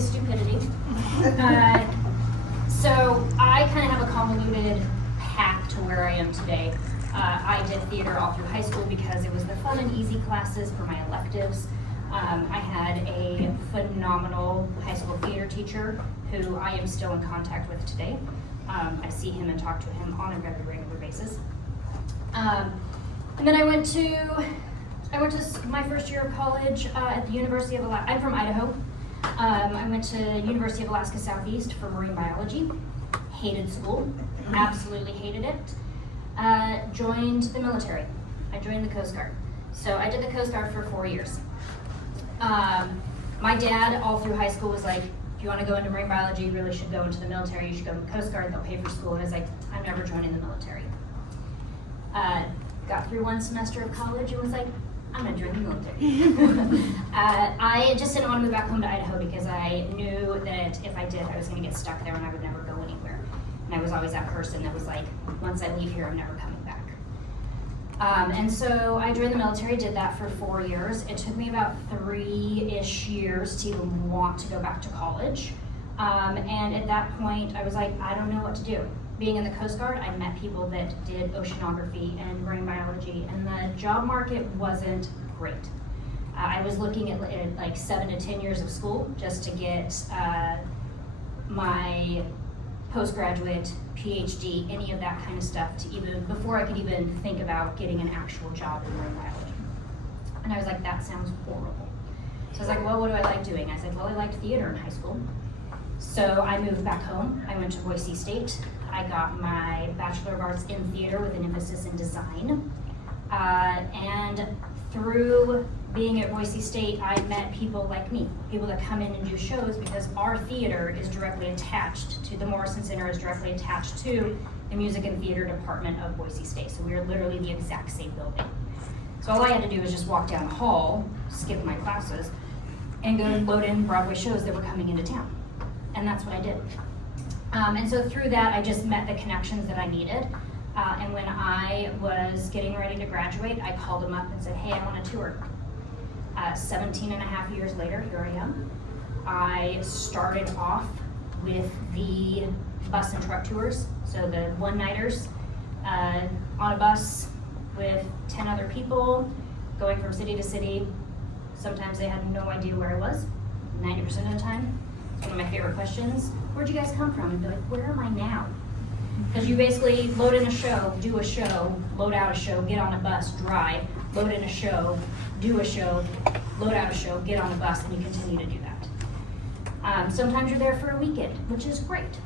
say stupidity. So I kind of have a convoluted path to where I am today. I did theater all through high school because it was the fun and easy classes for my electives. I had a phenomenal high school theater teacher who I am still in contact with today. I see him and talk to him on a very regular basis. And then I went to my first year of college at the University of Alaska. I'm from Idaho. I went to University of Alaska Southeast for marine biology. Hated school, absolutely hated it. Joined the military. I joined the Coast Guard. So I did the Coast Guard for 4 years. My dad all through high school was like, if you want to go into marine biology, you really should go into the military. You should go to the Coast Guard, they'll pay for school. And I was like, I'm never joining the military. Got through one semester of college and was like, I'm gonna join the military. I just didn't want to move back home to Idaho because I knew that if I did, I was gonna get stuck there and I would never go anywhere. And I was always that person that was like, once I leave here, I'm never coming back. And so I joined the military, did that for 4 years. It took me about 3-ish years to even want to go back to college. And at that point, I was like, I don't know what to do. Being in the Coast Guard, I met people that did oceanography and marine biology, and the job market wasn't great. I was looking at like 7 to 10 years of school just to get my postgraduate, PhD, any of that kind of stuff to even, before I could even think about getting an actual job in marine biology. And I was like, that sounds horrible. So I was like, well, what do I like doing? I said, well, I liked theater in high school. So I moved back home. I went to Boise State. I got my Bachelor of Arts in Theater with an emphasis in design. And through being at Boise State, I met people like me, people that come in and do shows because our theater is directly attached to, the Morrison Center is directly attached to the Music and Theater Department of Boise State. So we are literally the exact same building. So all I had to do was just walk down the hall, skip my classes, and go load in Broadway shows that were coming into town. And that's what I did. And so through that, I just met the connections that I needed. And when I was getting ready to graduate, I called them up and said, hey, I want a tour. 17 and a half years later, here I am. I started off with the bus and truck tours. So the one-nighters on a bus with 10 other people, going from city to city. Sometimes they had no idea where I was, 90% of the time. It's one of my favorite questions. Where'd you guys come from? And be like, where am I now? Because you basically load in a show, do a show, load out a show, get on a bus, drive, load in a show, do a show, load out a show, get on a bus, and you continue to do that. Sometimes you're there for a weekend, which is great.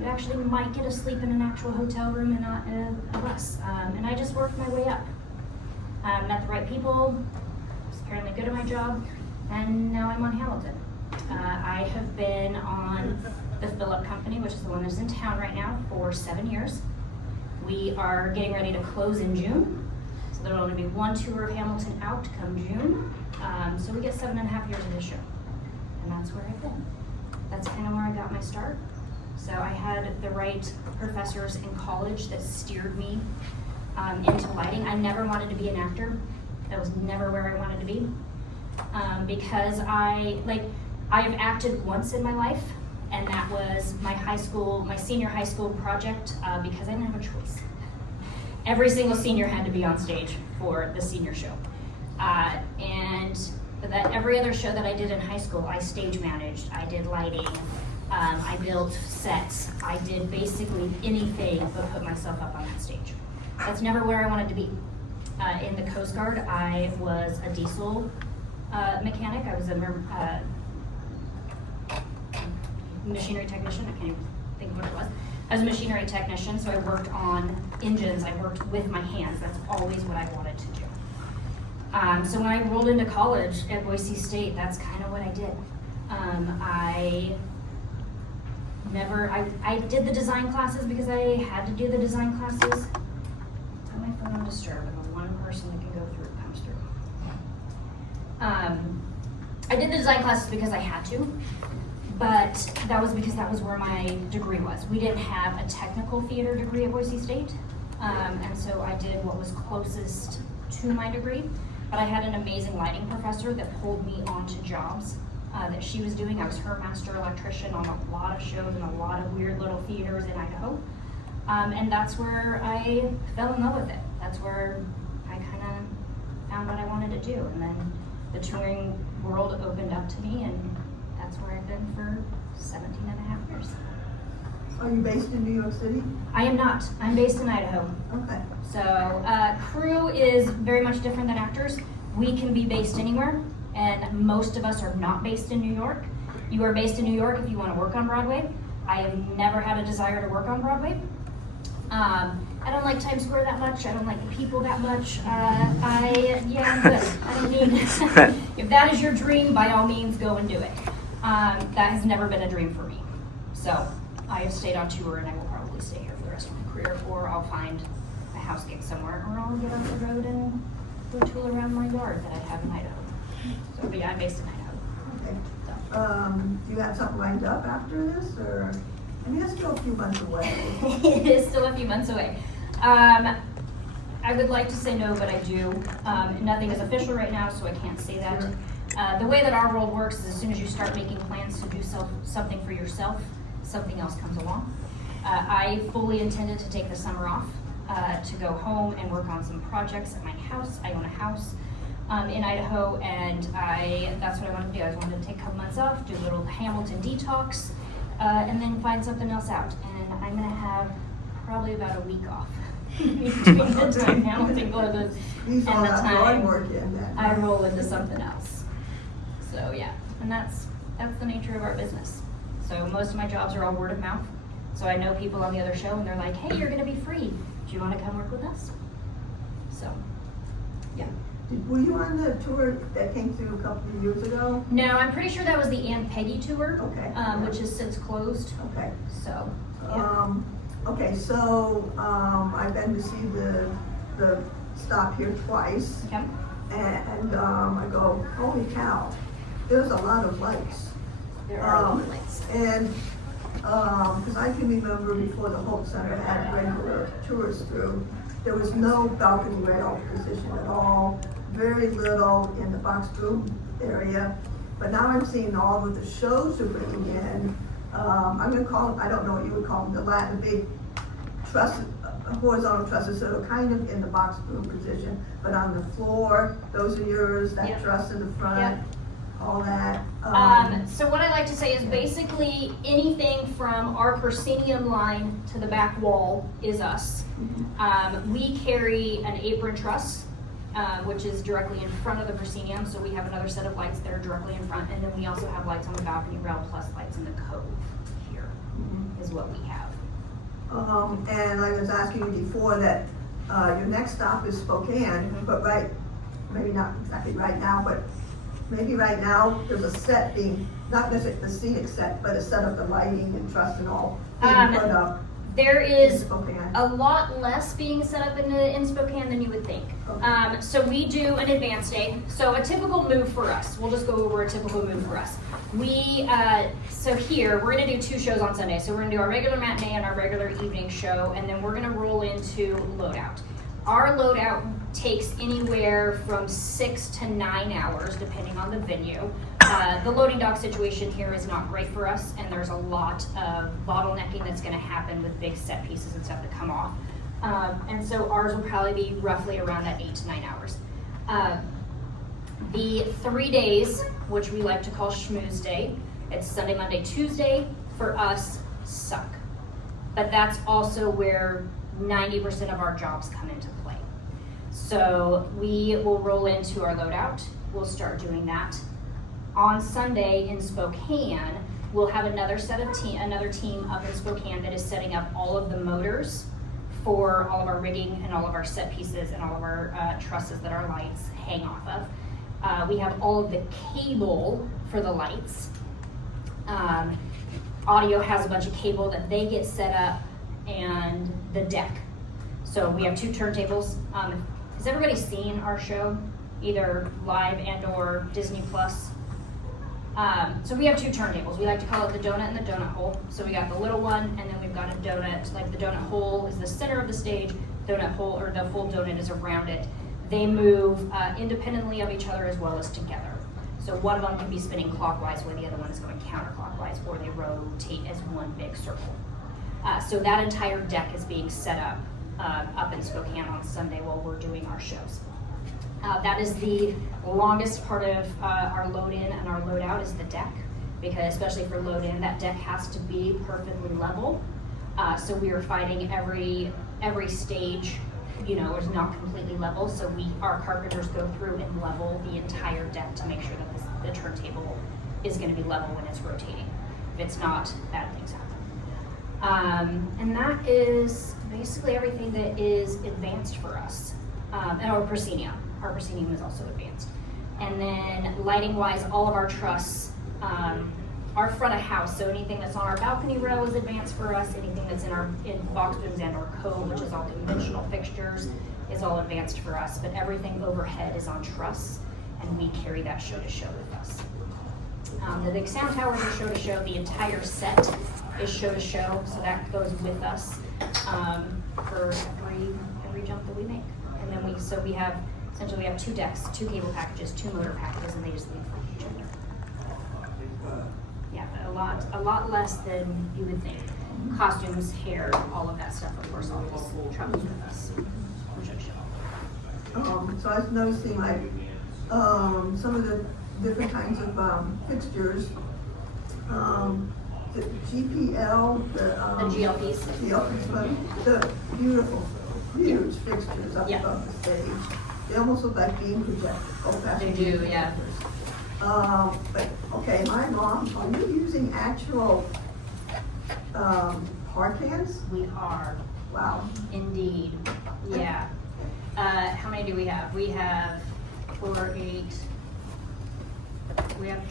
You actually might get to sleep in an actual hotel room and not in a bus. And I just worked my way up. Met the right people, was apparently good at my job, and now I'm on Hamilton. I have been on the Phillip Company, which is the one that's in town right now, for 7 years. We are getting ready to close in June, so there will only be one tour of Hamilton out come June. So we get 7.5 years of this show, and that's where I've been. That's kind of where I got my start. So I had the right professors in college that steered me into lighting. I never wanted to be an actor. That was never where I wanted to be, because I have acted once in my life, and that was my senior high school project, because I didn't have a choice. Every single senior had to be on stage for the senior show. And that every other show that I did in high school, I stage managed, I did lighting, I built sets, I did basically anything but put myself up on that stage. That's never where I wanted to be. In the Coast Guard, I was a diesel mechanic. I was a machinery technician. I can't even think of what it was. I was a machinery technician, so I worked on engines. I worked with my hands. That's always what I wanted to do. So when I rolled into college at Boise State, that's kind of what I did. I did the design classes because I had to do the design classes. Put my phone on disturb, and the one person that can go through it comes through. I did the design classes because I had to. But that was because that was where my degree was. We didn't have a technical theater degree at Boise State, and so I did what was closest to my degree. But I had an amazing lighting professor that pulled me onto jobs that she was doing. I was her master electrician on a lot of shows and a lot of weird little theaters in Idaho. And that's where I fell in love with it. That's where I kind of found what I wanted to do. And then the touring world opened up to me, and that's where I've been for 17 and a half years. Are you based in New York City? I am not. I'm based in Idaho. Okay. So crew is very much different than actors. We can be based anywhere, and most of us are not based in New York. You are based in New York if you want to work on Broadway. I have never had a desire to work on Broadway. I don't like Times Square that much. I don't like the people that much. I'm good. I don't need, if that is your dream, by all means, go and do it. That has never been a dream for me. So I have stayed on tour, and I will probably stay here for the rest of my career, or I'll find a house gig somewhere, or I'll get off the road and go tool around my yard that I have in Idaho. So, but yeah, I'm based in Idaho. Okay. So. Do you have something lined up after this, or? I mean, it's still a few months away. It is still a few months away. I would like to say no, but I do. Nothing is official right now, so I can't say that. Sure. The way that our world works is as soon as you start making plans to do something for yourself, something else comes along. I fully intended to take the summer off to go home and work on some projects at my house. I own a house in Idaho, and that's what I wanted to do. I wanted to take a couple months off, do a little Hamilton detox, and then find something else out. And I'm gonna have probably about a week off between the time Hamilton closes and the time I roll into something else. So yeah, and that's the nature of our business. So most of my jobs are all word of mouth. So I know people on the other show, and they're like, "Hey, you're gonna be free. Do you want to come work with us?" So, yeah. Were you on the tour that came through a couple of years ago? No, I'm pretty sure that was the Aunt Peggy tour, Okay. Which has since closed. Okay. So, yeah. Okay, so I've been to see the stop here twice, Okay. and I go, holy cow, there's a lot of lights. There are a lot of lights. And because I can remember before the Holt Center had regular tours through, there was no balcony rail position at all, very little in the box room area. But now I'm seeing all of the shows are bringing in, I'm gonna call them, I don't know what you would call them, the big trusses, horizontal trusses that are kind of in the box room position, but on the floor, those are yours, that Yep. truss in the front, Yep. all that. So what I like to say is basically anything from our proscenium line to the back wall is us. We carry an apron truss, which is directly in front of the proscenium, so we have another set of lights that are directly in front, and then we also have lights on the balcony rail plus lights in the cove here, is what we have. And I was asking you before that your next stop is Spokane, but maybe not exactly right now, but maybe right now there's a set being, not necessarily the scenic set, but a set of the lighting and truss and all being put up. There is in Spokane. a lot less being set up in Spokane than you would think. Okay. So we do an advance day. So a typical move for us, we'll just go over a typical move for us. So here, we're gonna do 2 shows on Sunday. So we're gonna do our regular matinee and our regular evening show, and then we're gonna roll into loadout. Our loadout takes anywhere from 6 to 9 hours, depending on the venue. The loading dock situation here is not great for us, and there's a lot of bottlenecking that's gonna happen with big set pieces and stuff that come off. And so ours will probably be roughly around that 8 to 9 hours. The 3 days, which we like to call schmooze day, it's Sunday, Monday, Tuesday, for us suck. But that's also where 90% of our jobs come into play. So we will roll into our loadout. We'll start doing that. On Sunday in Spokane, we'll have another team up in Spokane that is setting up all of the motors for all of our rigging and all of our set pieces and all of our trusses that our lights hang off of. We have all of the cable for the lights. Audio has a bunch of cable that they get set up, and the deck. So we have 2 turntables. Has everybody seen our show, either live and or Disney Plus? So we have 2 turntables. We like to call it the donut and the donut hole. So we got the little one, and then we've got a donut. Like the donut hole is the center of the stage. Donut hole, or the full donut, is around it. They move independently of each other as well as together. So one of them can be spinning clockwise where the other one is going counterclockwise, or they rotate as one big circle. So that entire deck is being set up in Spokane on Sunday while we're doing our shows. That is the longest part of our load in and our load out is the deck, because especially for load in, that deck has to be perfectly level. So we are fighting every stage, you know, is not completely level. So our carpenters go through and level the entire deck to make sure that the turntable is going to be level when it's rotating. If it's not, bad things happen. And that is basically everything that is advanced for us. And our proscenium. Our proscenium is also advanced. And then lighting wise, all of our trusses, our front of house, so anything that's on our balcony row is advanced for us. Anything that's in box booms and or cove, which is all conventional fixtures, is all advanced for us. But everything overhead is on truss, and we carry that show to show with us. The big sound towers are show to show. The entire set is show to show, so that goes with us for every jump that we make. And then we have essentially we have 2 decks, 2 cable packages, 2 motor packages, and they just leave from each other. Yeah, but a lot less than you would think. Costumes, hair, all of that stuff, of course, all just travels with us. Show to show. So I was noticing like some of the different kinds of fixtures. The GPL, the GLPs. GLPs, the beautiful, huge fixtures up above the stage. They almost look like beam projectors. They do, yeah. But okay, my mom, are you using actual hard cans? We are. Wow. Indeed. Yeah. How many do we have? We have 4, 8. We have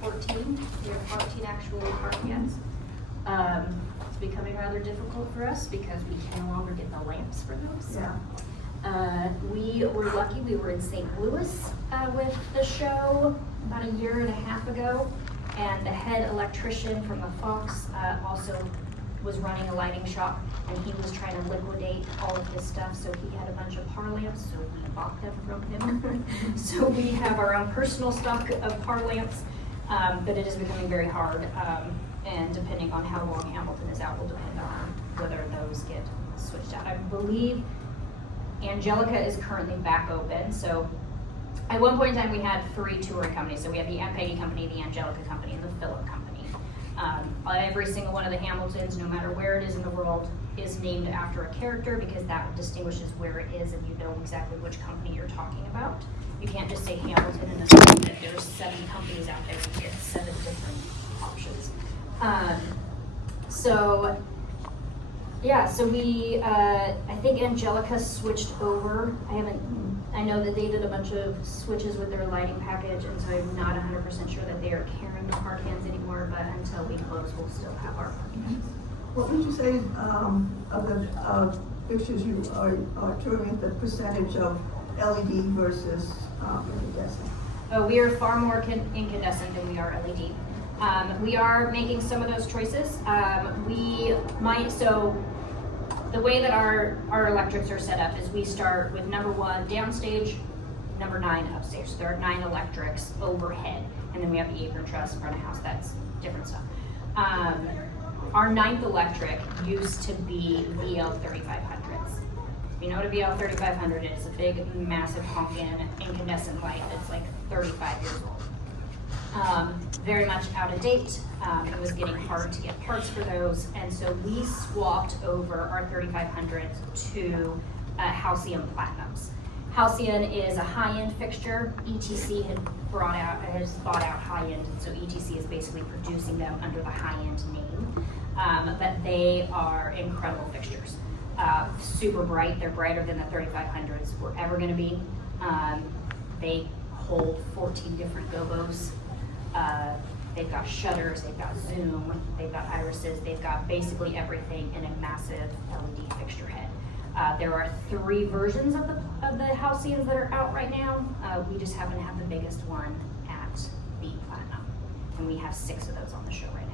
14. We have 14 actual hard cans. It's becoming rather difficult for us because we can no longer get the lamps for those. Yeah. We were lucky. We were in St. Louis with the show about 1.5 years ago, and the head electrician from the Fox also was running a lighting shop, and he was trying to liquidate all of his stuff, so he had a bunch of par lamps, so we bought them from him. So we have our own personal stock of par lamps, but it is becoming very hard, and depending on how long Hamilton is out will depend on whether those get switched out. I believe Angelica is currently back open, so at one point in time we had 3 touring companies. So we have the Aunt Peggy Company, the Angelica Company, and the Phillip Company. Every single one of the Hamiltons, no matter where it is in the world, is named after a character because that distinguishes where it is and you know exactly which company you're talking about. You can't just say Hamilton and assume that there's 7 companies out there. You get 7 different options. So we, I think Angelica switched over. I know that they did a bunch of switches with their lighting package, and so I'm not 100% sure that they are carrying the hard cans anymore, but until we close, we'll still have our hard cans. What would you say of the fixtures you are touring, the percentage of LED versus incandescent? Oh, we are far more incandescent than we are LED. We are making some of those choices. So the way that our electrics are set up is we start with number 1 downstage, number 9 upstage. So there are 9 electrics overhead, and then we have the apron truss, front of house, that's different stuff. Our 9th electric used to be VL3500s. If you know what a VL3500 is, a big, massive honking incandescent light that's like 35 years old. Very much out of date. It was getting hard to get parts for those, and so we swapped over our 3500s to Halcyon Platinums. Halcyon is a high-end fixture. ETC has bought out high-end, and so ETC is basically producing them under the high-end name. But they are incredible fixtures. Super bright. They're brighter than the 3500s were ever going to be. They hold 14 different gobos. They've got shutters, they've got zoom, they've got irises, they've got basically everything in a massive LED fixture head. There are 3 versions of the Halcyons that are out right now. We just happen to have the biggest one at the Platinum, and we have 6 of those on the show right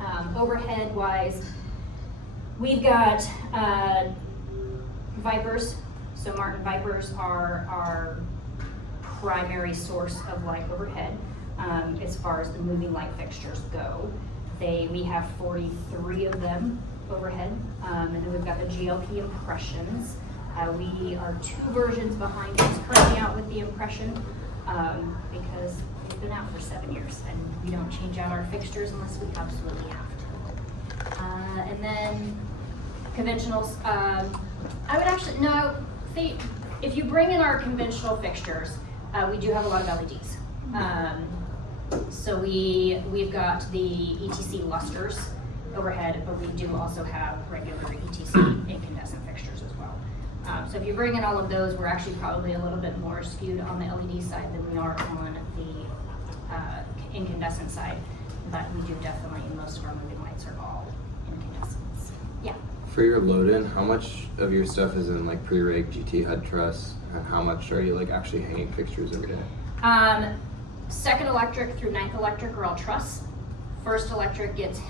now. Overhead wise, we've got Vipers. So Martin Vipers are primary source of light overhead as far as the moving light fixtures go. We have 43 of them overhead, and then we've got the GLP impressions. We are 2 versions behind what's currently out with the impression because it's been out for 7 years and we don't change out our fixtures unless we absolutely have to. And then conventionals, I would actually, no, if you bring in our conventional fixtures, we do have a lot of LEDs. So we've got the ETC lusters overhead, but we do also have regular ETC incandescent fixtures as well. So if you bring in all of those, we're actually probably a little bit more skewed on the LED side than we are on the incandescent side, but we do definitely, most of our moving lights are all incandescents. Yeah. For your load-in, how much of your stuff is in like pre-rig GT HUD truss, and how much are you like actually hanging fixtures every day? Second electric through 9th electric are all truss. Our first electric gets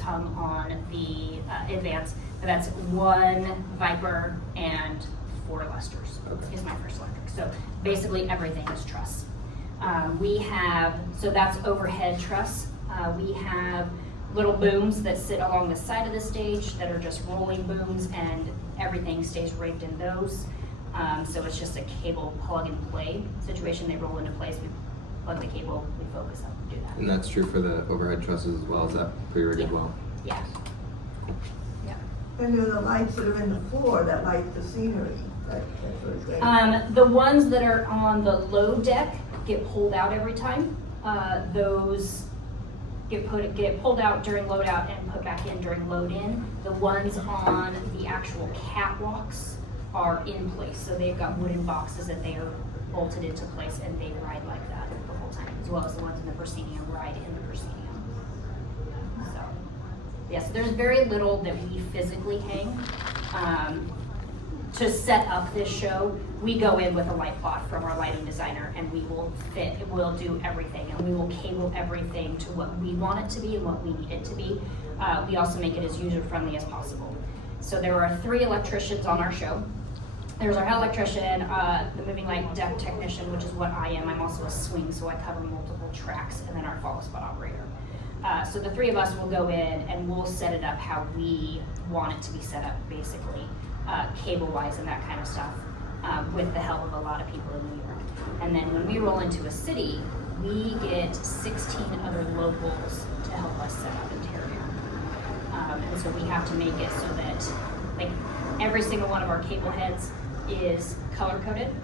hung on the advance, but that's 1 Viper and 4 lusters. Okay. Is my first electric. So basically everything is truss. So that's overhead truss. We have little booms that sit along the side of the stage that are just rolling booms, and everything stays rigged in those. So it's just a cable plug and play situation. They roll into place, we plug the cable, we focus up and do that. And that's true for the overhead trusses as well as that pre-rig as well? Yeah. Yeah. And then the lights that are in the floor that light the scenery, that's what it's great. The ones that are on the load deck get pulled out every time. Those get pulled out during load out and put back in during load in. The ones on the actual catwalks are in place. So they've got wooden boxes that they are bolted into place and they ride like that the whole time, as well as the ones in the proscenium ride in the proscenium. So, yes, there's very little that we physically hang. To set up this show, we go in with a light plot from our lighting designer and we'll do everything, and we will cable everything to what we want it to be and what we need it to be. We also make it as user-friendly as possible. So there are 3 electricians on our show. There's our head electrician, the moving light deck technician, which is what I am. I'm also a swing, so I cover multiple tracks, and then our follow spot operator. So the 3 of us will go in and we'll set it up how we want it to be set up, basically, cable-wise and that kind of stuff, with the help of a lot of people in New York. And then when we roll into a city, we get 16 other locals to help us set up interior. And so we have to make it so that, like, every single one of our cable heads is color-coded.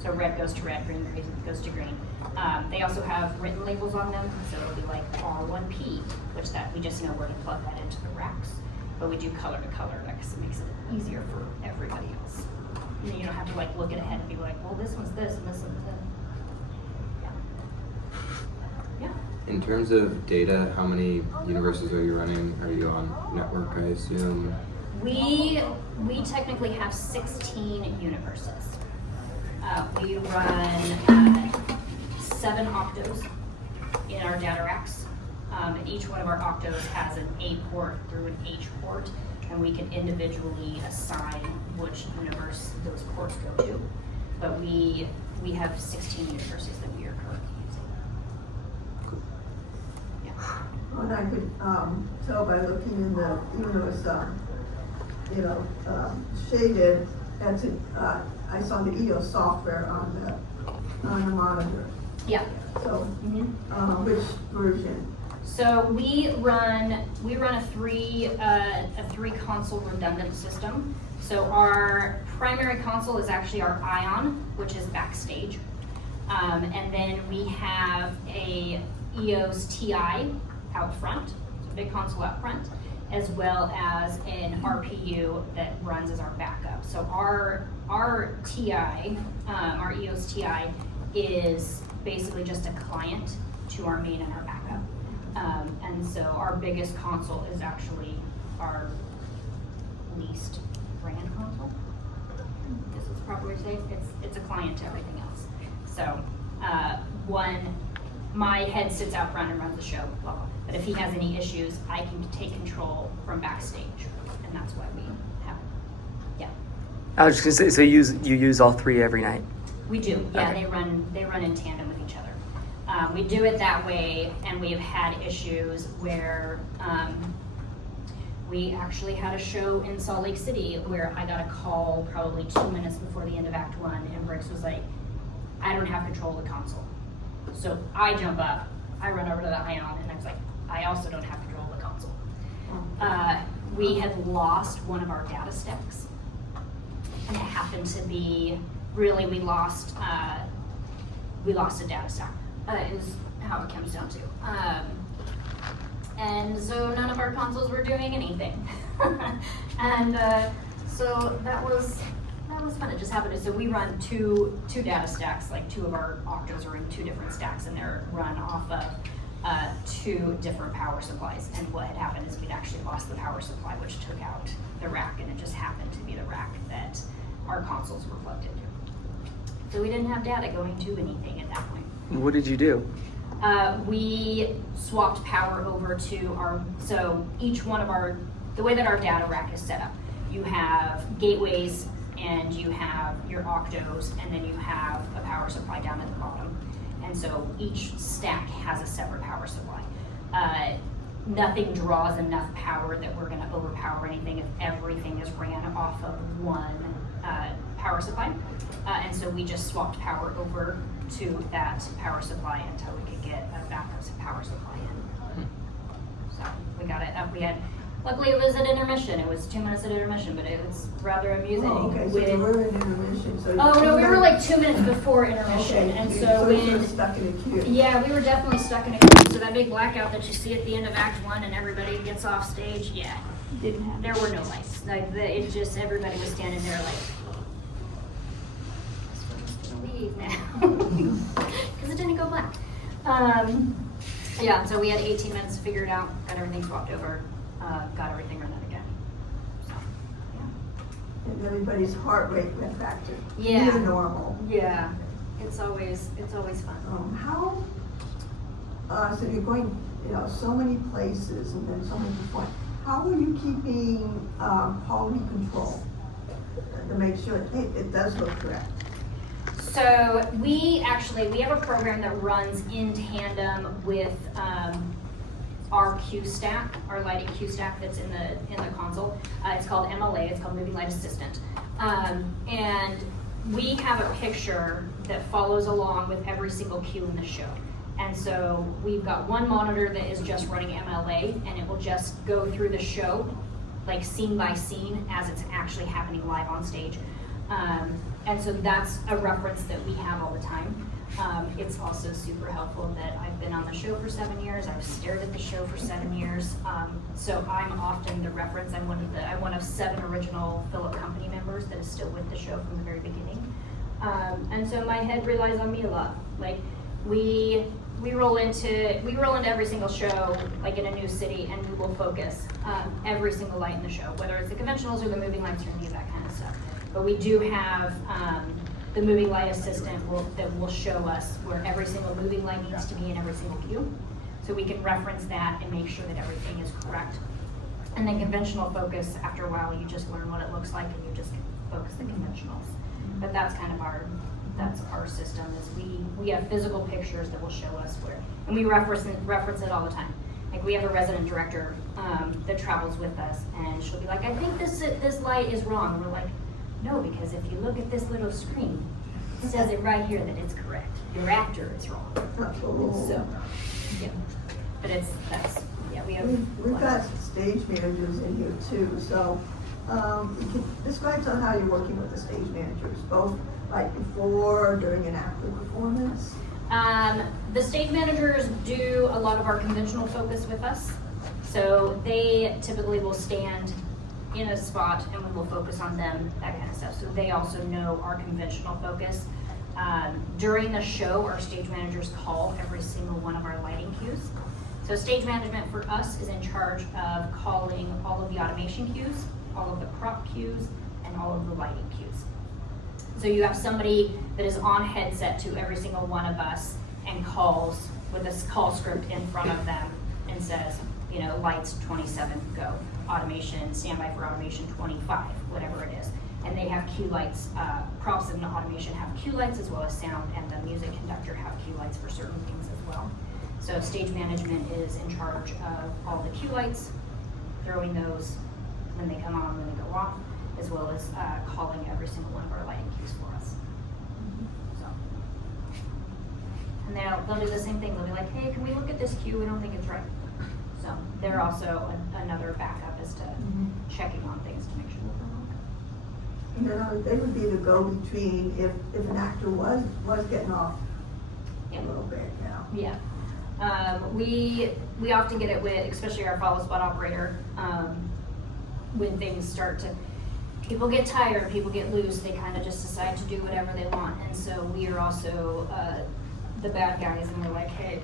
So red goes to red, green goes to green. They also have written labels on them, so it'll be like R1P, which that we just know where to plug that into the racks. But we do color to color because it makes it easier for everybody else. And you don't have to like look at ahead and be like, well, this one's this and this one's that. Yeah. Yeah. In terms of data, how many universes are you running? Are you on network, I assume? We technically have 16 universes. We run 7 octos in our data racks. And each one of our octos has an A port through an H port, and we can individually assign which universe those ports go to. But we have 16 universes that we are currently using. Yeah. And I could tell by looking in the, even though it's shaded, that's it. I saw the EOS software on the monitor. Yeah. So, which version? So we run a 3 console redundant system. So our primary console is actually our Ion, which is backstage, and then we have a EOS TI out front, so a big console out front, as well as an RPU that runs as our backup. So our TI, our EOS TI, is basically just a client to our main and our backup. And so our biggest console is actually our least brand console. This is the proper way to say it. It's a client to everything else. So my head sits out front and runs the show, blah, blah. But if he has any issues, I can take control from backstage, and that's why we have it. Yeah. I was just gonna say, so you use all 3 every night? We do, yeah, Okay. they run in tandem with each other. We do it that way, and we have had issues where, we actually had a show in Salt Lake City where I got a call probably 2 minutes before the end of Act 1, and Briggs was like, I don't have control of the console. So I jump up, I run over to the Ion, and I was like, I also don't have control of the console. We had lost one of our data stacks, and it happened to be, really, we lost a data stack, is how it comes down to. And so none of our consoles were doing anything. And so that was fun. It just happened. So we run two data stacks, like 2 of our octos are in 2 different stacks, and they're run off of 2 different power supplies. And what had happened is we'd actually lost the power supply, which took out the rack, and it just happened to be the rack that our consoles were plugged into. So we didn't have data going to anything at that point. What did you do? We swapped power over to so each one of the way that our data rack is set up, you have gateways and you have your octos, and then you have a power supply down at the bottom. And so each stack has a separate power supply. Nothing draws enough power that we're gonna overpower anything if everything is ran off of one power supply. And so we just swapped power over to that power supply until we could get a backup power supply in. So we got it up. Luckily it was at intermission. It was 2 minutes at intermission, but it was rather amusing. Oh, okay, so you were in intermission, so. Oh, no, we were like 2 minutes before intermission, Okay, and so so you were when, stuck in a queue. yeah, we were definitely stuck in a queue. So that big blackout that you see at the end of Act 1 and everybody gets off stage, yeah, Didn't happen. there were no lights. Like, it just, everybody was standing there like, leave now, because it didn't go black. Yeah, so we had 18 minutes to figure it out, got everything swapped over, got everything running again. So, And everybody's heart rate went back to Yeah. near normal. yeah, it's always fun. So you're going, so many places and then so many points. How are you keeping quality control to make sure it does look correct? So we have a program that runs in tandem with our Q stack, our lighting Q stack that's in the console. It's called MLA, it's called Moving Light Assistant. And we have a picture that follows along with every single cue in the show. And so we've got one monitor that is just running MLA, and it will just go through the show, like scene by scene, as it's actually happening live on stage. And so that's a reference that we have all the time. It's also super helpful that I've been on the show for 7 years. I've stared at the show for 7 years. So I'm often the reference. I'm one of 7 original Philip company members that is still with the show from the very beginning. And so my head relies on me a lot. Like we roll into every single show, like in a new city, and we will focus every single light in the show, whether it's the conventionals or the moving lights or any of that kind of stuff. But we do have the moving light assistant that will show us where every single moving light needs to be in every single cue. So we can reference that and make sure that everything is correct. And then conventional focus, after a while, you just learn what it looks like and you just focus the conventionals. But that's kind of our system, is we have physical pictures that will show us where, and we reference it all the time. Like we have a resident director that travels with us, and she'll be like, I think this light is wrong. And we're like, no, because if you look at this little screen, it says it right here that it's correct. Your actor is wrong. So, yeah. But we have. We've got stage managers in here too, so you can describe to how you're working with the stage managers, both like before, during, and after performance. The stage managers do a lot of our conventional focus with us. So they typically will stand in a spot and we will focus on them, that kind of stuff. So they also know our conventional focus. During the show, our stage managers call every single one of our lighting cues. So stage management for us is in charge of calling all of the automation cues, all of the prop cues, and all of the lighting cues. So you have somebody that is on headset to every single one of us and calls with a call script in front of them and says, lights 27, go. Automation, standby for automation 25, whatever it is. and they have cue lights. Props and automation have cue lights as well as sound, and the music conductor have cue lights for certain things as well. So stage management is in charge of all the cue lights, throwing those when they come on, when they go off, as well as calling every single one of our lighting cues for us. So, and they'll do the same thing. They'll be like, hey, can we look at this cue? We don't think it's right. So they're also another backup as to checking on things to make sure that they're wrong. And then they would be the go-between if an actor was getting off a little bit, Yeah. We often get it with, especially our follow spot operator, when things start to, people get tired, people get loose, they kind of just decide to do whatever they want. And so we are also the bad guys, and we're like, hey,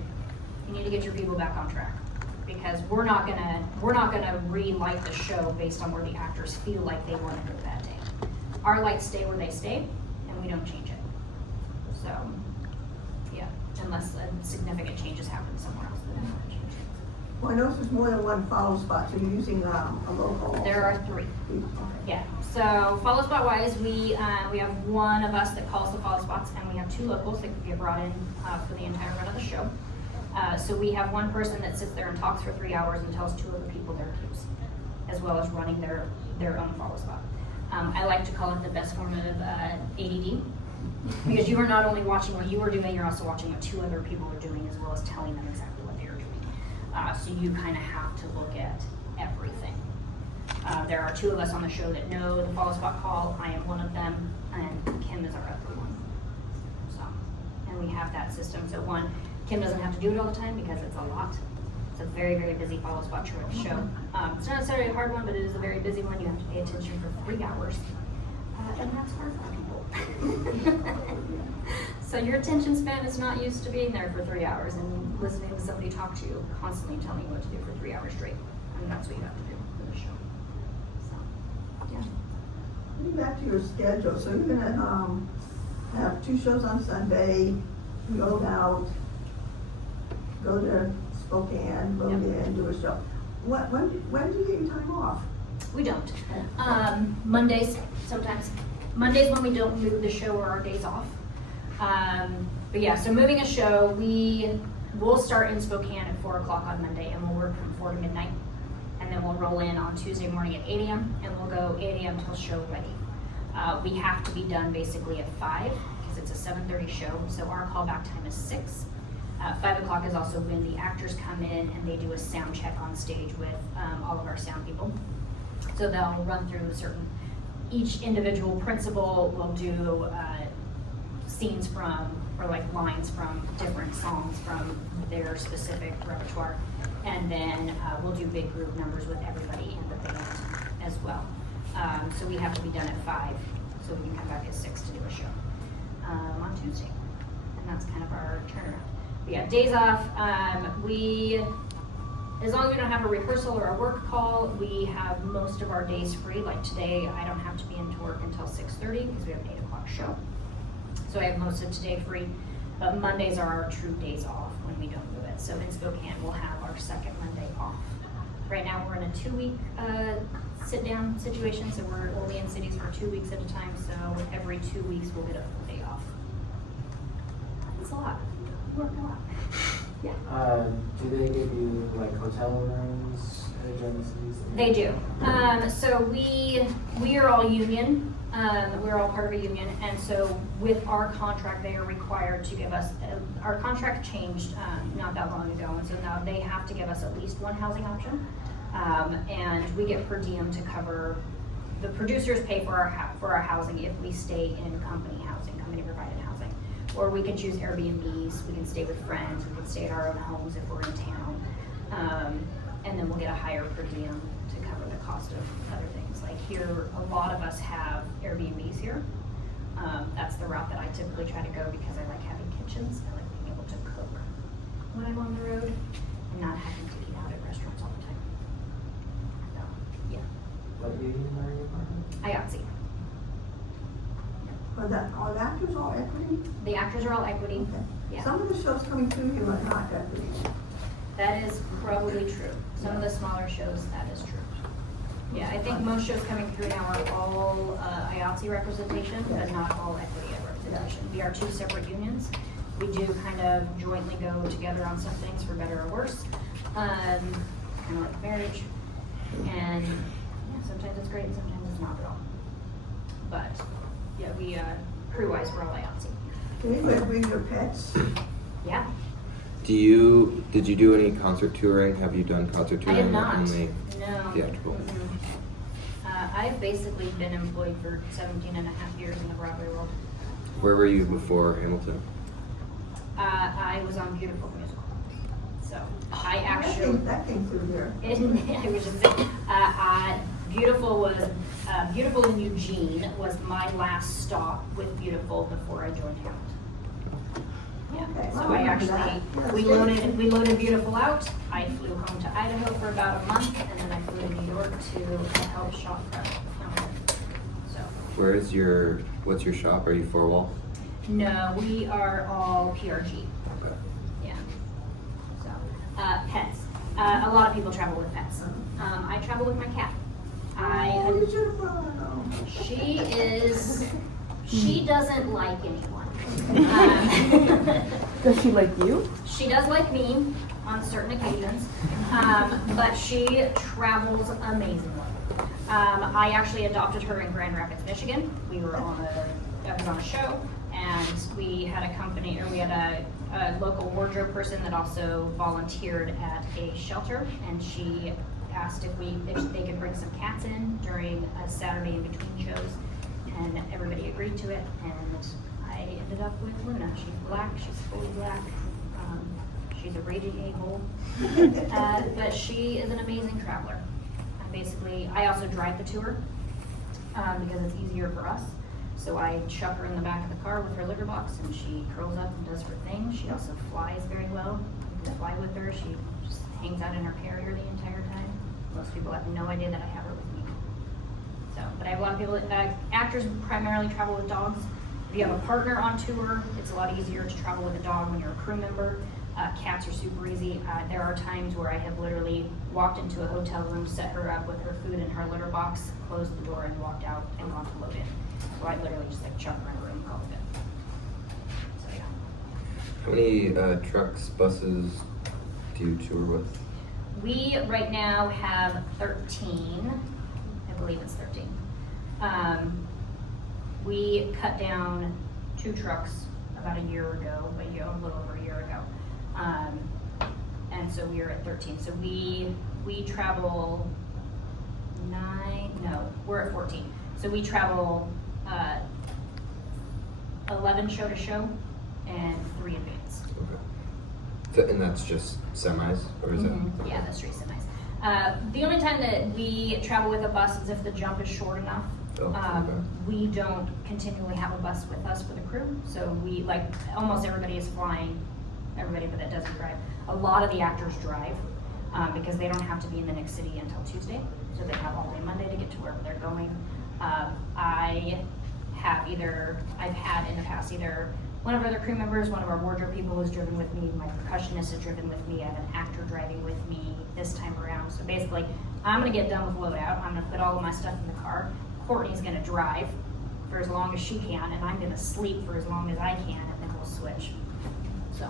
you need to get your people back on track, because we're not gonna relight the show based on where the actors feel like they want to go that day. Our lights stay where they stay, and we don't change it. So, yeah, unless significant changes happen somewhere else, then we'll change it. Well, I noticed there's more than one follow spot, so you're using a local. There are 3. Okay. Yeah, so follow spot wise, we have one of us that calls the follow spots, and we have 2 locals that can get brought in for the entire run of the show. So we have one person that sits there and talks for 3 hours and tells 2 other people their cues, as well as running their own follow spot. I like to call it the best form of ADD, because you are not only watching what you are doing, you're also watching what 2 other people are doing, as well as telling them exactly what they are doing. So you kind of have to look at everything. There are 2 of us on the show that know the follow spot call. I am one of them, and Kim is our other one. So, and we have that system. So one, Kim doesn't have to do it all the time because it's a lot. It's a very, very busy follow spot show. It's not necessarily a hard one, but it is a very busy one. You have to pay attention for 3 hours, and that's hard for people. So your attention span is not used to being there for 3 hours and listening to somebody talk to you, constantly telling you what to do for 3 hours straight. And that's what you have to do for the show. So, yeah. Getting back to your schedule, so you're gonna have 2 shows on Sunday, go out, go to Spokane, load in, do a show. When do you get your time off? We don't. Mondays, sometimes. Mondays when we don't move the show or our days off. But yeah, so moving a show, we'll start in Spokane at 4 o'clock on Monday, and we'll work from 4 to midnight. And then we'll roll in on Tuesday morning at 8 a.m. and we'll go 8 a.m. till show ready. We have to be done basically at 5 because it's a 7:30 show, so our callback time is 6. 5 o'clock is also when the actors come in and they do a sound check on stage with all of our sound people. So they'll run through each individual principal will do scenes from, or like lines from different songs from their specific repertoire. And then we'll do big group numbers with everybody in the band as well. So we have to be done at 5, so we can come back at 6 to do a show on Tuesday. And that's kind of our turnaround. But yeah, days off, as long as we don't have a rehearsal or a work call, we have most of our days free. Like today, I don't have to be into work until 6:30 because we have an 8 o'clock show. So I have most of today free, but Mondays are our true days off when we don't do it. So in Spokane, we'll have our second Monday off. Right now, we're in a 2-week sit-down situation, so we're only in cities for 2 weeks at a time, so every 2 weeks, we'll get a full day off. That's a lot. We work a lot. Yeah. Do they give you like hotel rooms, agencies? They do. So we are all union. We're all part of a union, and so with our contract, they are required to give us. Our contract changed not that long ago, and so now they have to give us at least one housing option, and we get per diem to cover. The producers pay for our housing if we stay in company housing, company provided housing. Or we can choose Airbnbs, we can stay with friends, we can stay at our own homes if we're in town. And then we'll get a higher per diem to cover the cost of other things. Like here, a lot of us have Airbnbs here. That's the route that I typically try to go because I like having kitchens. I like being able to cook when I'm on the road and not having to eat out at restaurants all the time. So, yeah. What union are you part of? IATSE. Are the actors all equity? The actors are all equity. Okay. Yeah. Some of the shows coming through here are not equity. That is probably true. Some of the smaller shows, that is true. Yeah, I think most shows coming through now are all IATSE representation, but not all equity representation. We are two separate unions. We do kind of jointly go together on some things for better or worse, kind of like marriage. And yeah, sometimes it's great, sometimes it's not at all. But yeah, we crew-wise, we're all IATSE. Can anybody bring their pets? Yeah, Did you do any concert touring? Have you done concert I touring? have or not. only No. theatrical? I've basically been employed for 17 and a half years in the Broadway world. Where were you before Hamilton? I was on Beautiful the musical. So I actually, That came through here. I was just saying, Beautiful in Eugene was my last stop with Beautiful before I joined Hamilton. Yeah, Okay, so I I remember actually, that. we loaded Beautiful out. I flew home to Idaho for about a month, and then I flew to New York to help shop prep. So, What's your shop? Are you four wall? no, we are all PRG. Okay. Yeah. So, pets. A lot of people travel with pets. I travel with my cat. Oh, you should have brought her home. She doesn't like anyone. Does she like you? She does like me on certain occasions, but she travels amazingly. I actually adopted her in Grand Rapids, Michigan. I was on a show, and we had a local wardrobe person that also volunteered at a shelter, and she asked if they could bring some cats in during a Saturday in between shows, and everybody agreed to it, and I ended up with Luna. She's black, she's fully black, she's a raging a-hole, but she is an amazing traveler. I also drive the tour, because it's easier for us. So I chuck her in the back of the car with her litter box, and she curls up and does her thing. She also flies very well. You can fly with her. She just hangs out in her carrier the entire time. Most people have no idea that I have her with me. So, but I have a lot of people, actors primarily travel with dogs. If you have a partner on tour, it's a lot easier to travel with a dog when you're a crew member. Cats are super easy. There are times where I have literally walked into a hotel room, set her up with her food in her litter box, closed the door, and walked out and gone to load in. So I literally just chuck her in a room and call it good. So yeah. How many trucks, buses do you tour with? We right now have 13. I believe it's 13. We cut down 2 trucks about a little over a year ago. And so we are at 13. So we travel we're at 14. So we travel 11 show to show and 3 advance. Okay. And that's just semis, or is Mhm. Yeah, that's 3 semis. The only time that we travel with a bus is if the jump is short enough. Oh, okay. We don't continually have a bus with us for the crew, so almost everybody is flying, everybody but that doesn't drive. A lot of the actors drive, because they don't have to be in the next city until Tuesday, so they have all day Monday to get to wherever they're going. I've had in the past either one of our other crew members, one of our wardrobe people has driven with me, my percussionist has driven with me, I have an actor driving with me this time around. So basically, I'm gonna get done with loadout, I'm gonna put all of my stuff in the car, Courtney's gonna drive for as long as she can, and I'm gonna sleep for as long as I can, and then we'll switch. So,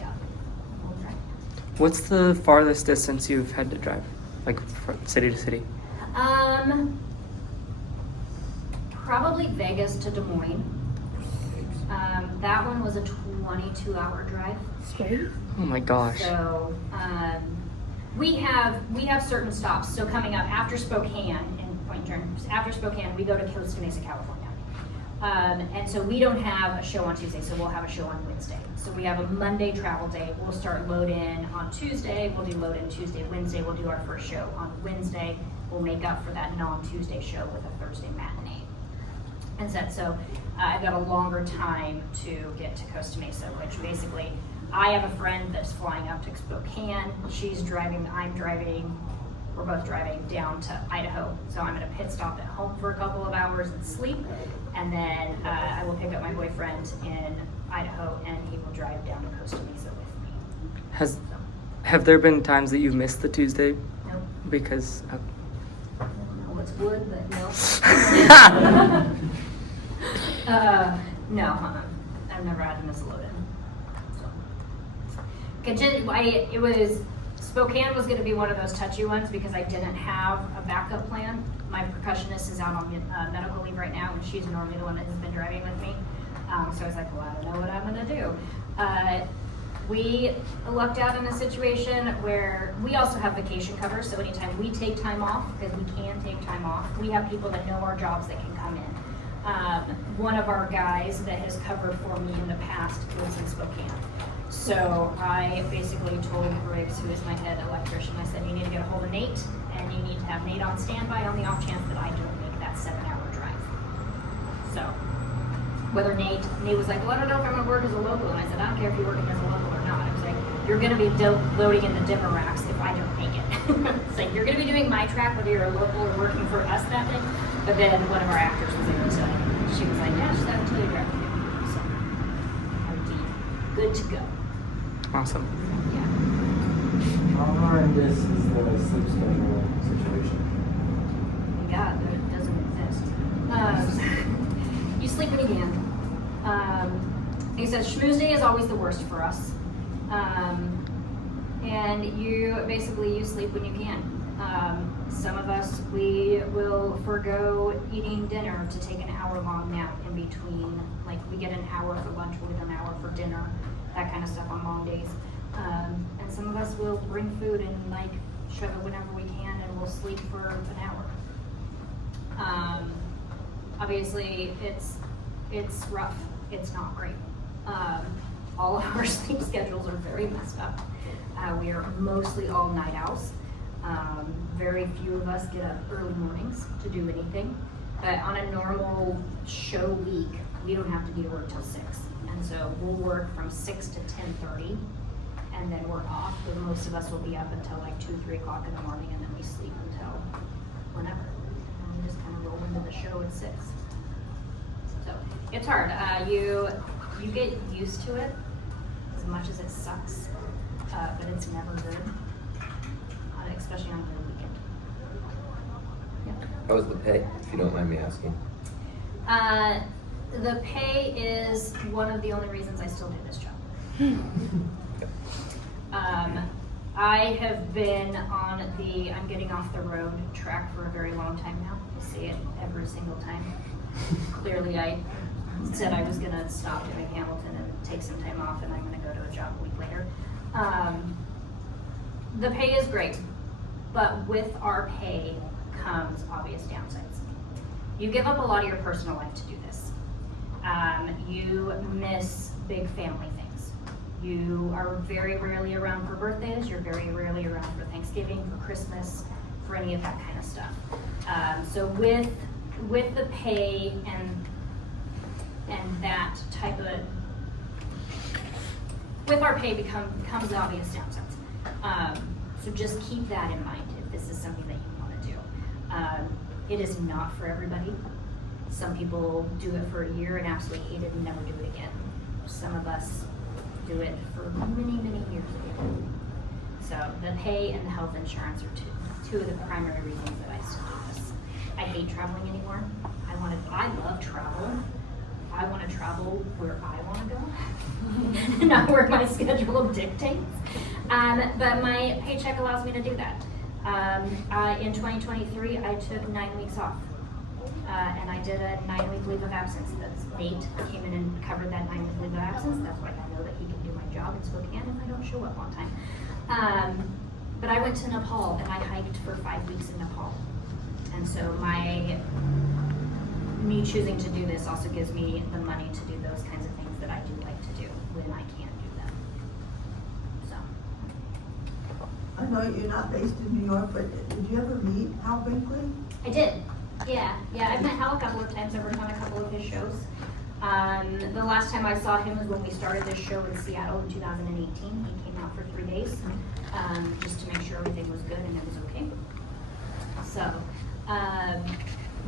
yeah, we'll try. What's the farthest distance you've had to drive, like from city to city? Probably Vegas to Des Moines. That one was a 22-hour drive. Straight? Oh my gosh. So, we have certain stops. So coming up after Spokane, after Spokane, we go to Costa Mesa, California. And so we don't have a show on Tuesday, so we'll have a show on Wednesday. So we have a Monday travel day. We'll start load in on Tuesday. We'll do load in Tuesday, Wednesday. We'll do our first show on Wednesday. We'll make up for that non-Tuesday show with a Thursday matinee. And so I've got a longer time to get to Costa Mesa, which basically I have a friend that's flying up to Spokane. She's driving, I'm driving. We're both driving down to Idaho. So I'm gonna pit stop at home for a couple of hours and sleep. And then I will pick up my boyfriend in Idaho and he will drive down to Costa Mesa with me. Have there been times that you've missed the Tuesday Nope. because of, it's wood, but no. No, I've never had him as a load-in. It was, Spokane was gonna be one of those touchy ones because I didn't have a backup plan. My percussionist is out on medical leave right now, and she's normally the one that has been driving with me. So I was like, well, I don't know what I'm gonna do. We lucked out in a situation where we also have vacation cover, so anytime we take time off, because we can take time off, we have people that know our jobs that can come in. One of our guys that has covered for me in the past lives in Spokane. So I basically told Briggs, who is my head electrician, I said, you need to get a hold of Nate, and you need to have Nate on standby on the off chance that I don't make that 7-hour drive. So, whether Nate was like, well, I don't know if I'm gonna work as a local, and I said, I don't care if you're working as a local or not. I was like, you're gonna be loading in the dimmer racks if I don't make it. It's like, you're gonna be doing my track whether you're a local or working for us that day. But then one of our actors was able to, she was like, yeah, she's out until you drive with you. So, I would be good to go. Awesome. Yeah. How horrendous is the sleep schedule situation? God, that it doesn't exist. You sleep when you can. He says schmooze day is always the worst for us. And you sleep when you can. Some of us, we will forego eating dinner to take an hour-long nap in between. Like, we get an hour for lunch, we'll get an hour for dinner, that kind of stuff on long days. And some of us will bring food and like shove it whenever we can, and we'll sleep for an hour. Obviously, it's rough. It's not great. All of our sleep schedules are very messed up. We are mostly all night owls. Very few of us get up early mornings to do anything. But on a normal show week, we don't have to be to work till 6. And so we'll work from 6 to 10:30, and then we're off. But most of us will be up until like 2, 3 o'clock in the morning, and then we sleep until whenever. And we just kind of roll into the show at 6. So it's hard. You get used to it as much as it sucks, but it's never good, especially on the weekend. Yep. How was the pay, if you don't mind me asking? The pay is one of the only reasons I still do this job. I have been on the I'm getting off the road track for a very long time now. I see it every single time. Clearly, I said I was going to stop doing Hamilton and take some time off, and I'm going to go to a job a week later. The pay is great, but with our pay comes obvious downsides. You give up a lot of your personal life to do this. You miss big family things. You are very rarely around for birthdays. You're very rarely around for Thanksgiving, for Christmas, for any of that kind of stuff. So with the pay and that type of, with our pay comes the obvious downsides. So just keep that in mind if this is something that you want to do. It is not for everybody. Some people do it for a year and absolutely hate it and never do it again. Some of us do it for many, many years again. So the pay and the health insurance are two of the primary reasons that I still do this. I hate traveling anymore. I love travel. I want to travel where I want to go, not where my schedule dictates. But my paycheck allows me to do that. In 2023, I took 9 weeks off, and I did a 9-week leave of absence. Nate came in and covered that 9-week leave of absence. That's why I know that he can do my job in Spokane if I don't show up on time. But I went to Nepal, and I hiked for 5 weeks in Nepal. And so me choosing to do this also gives me the money to do those kinds of things that I do like to do when I can't do them. So. I know you're not based in New York, but did you ever meet Hal Binkley? I did. Yeah. I've met Hal a couple of times. I've worked on a couple of his shows. The last time I saw him was when we started this show in Seattle in 2018. He came out for 3 days, just to make sure everything was good and it was okay. So,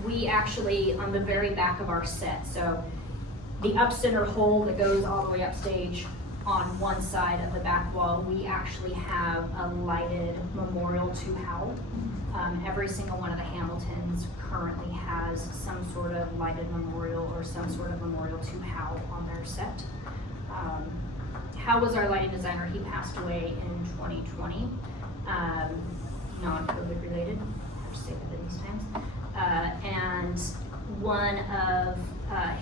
we actually, on the very back of our set, so the up center hole that goes all the way upstage, on one side of the back wall, we actually have a lighted memorial to Hal. Every single one of the Hamiltons currently has some sort of lighted memorial or some sort of memorial to Hal on their set. Hal was our lighting designer. He passed away in 2020, non-COVID related, for sake of it these times. And one of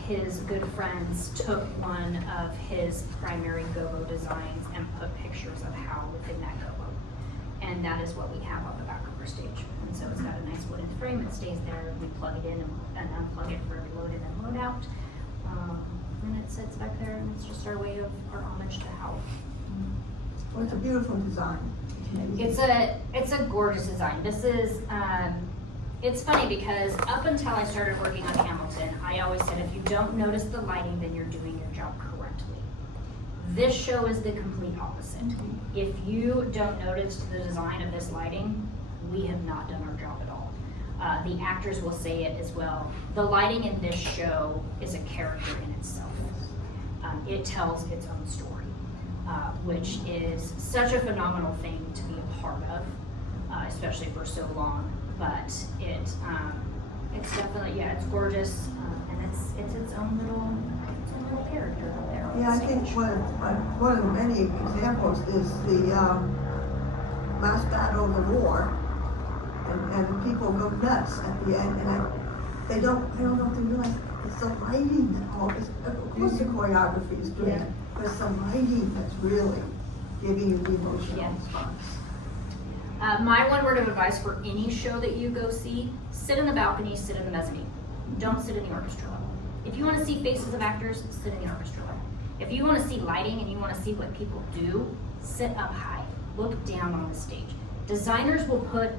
his good friends took one of his primary gobo designs and put pictures of Hal within that gobo. And that is what we have on the back of our stage. And so it's got a nice wooden frame, it stays there, we plug it in and unplug it for every load in and load out. And it sits back there, and it's just our way of our homage to Hal. Well, it's a beautiful design. It's a gorgeous design. This is, it's funny because up until I started working on Hamilton, I always said if you don't notice the lighting, then you're doing your job correctly. This show is the complete opposite. If you don't notice the design of this lighting, we have not done our job at all. The actors will say it as well. The lighting in this show is a character in itself. It tells its own story, which is such a phenomenal thing to be a part of, especially for so long. But it's definitely, yeah, it's gorgeous, and it's its own little character up there. on Yeah, I the think stage. one of the many examples is the last battle of the war, and people go nuts at the end, and I don't know if they realize it's the lighting that all this, of course the choreography is great, Yeah. but it's the lighting that's really giving you the emotional Yeah. response. My one word of advice for any show that you go see, sit in the balcony, sit in the mezzanine. Don't sit in the orchestra level. If you want to see faces of actors, sit in the orchestra level. If you want to see lighting and you want to see what people do, sit up high. Look down on the stage. Designers will put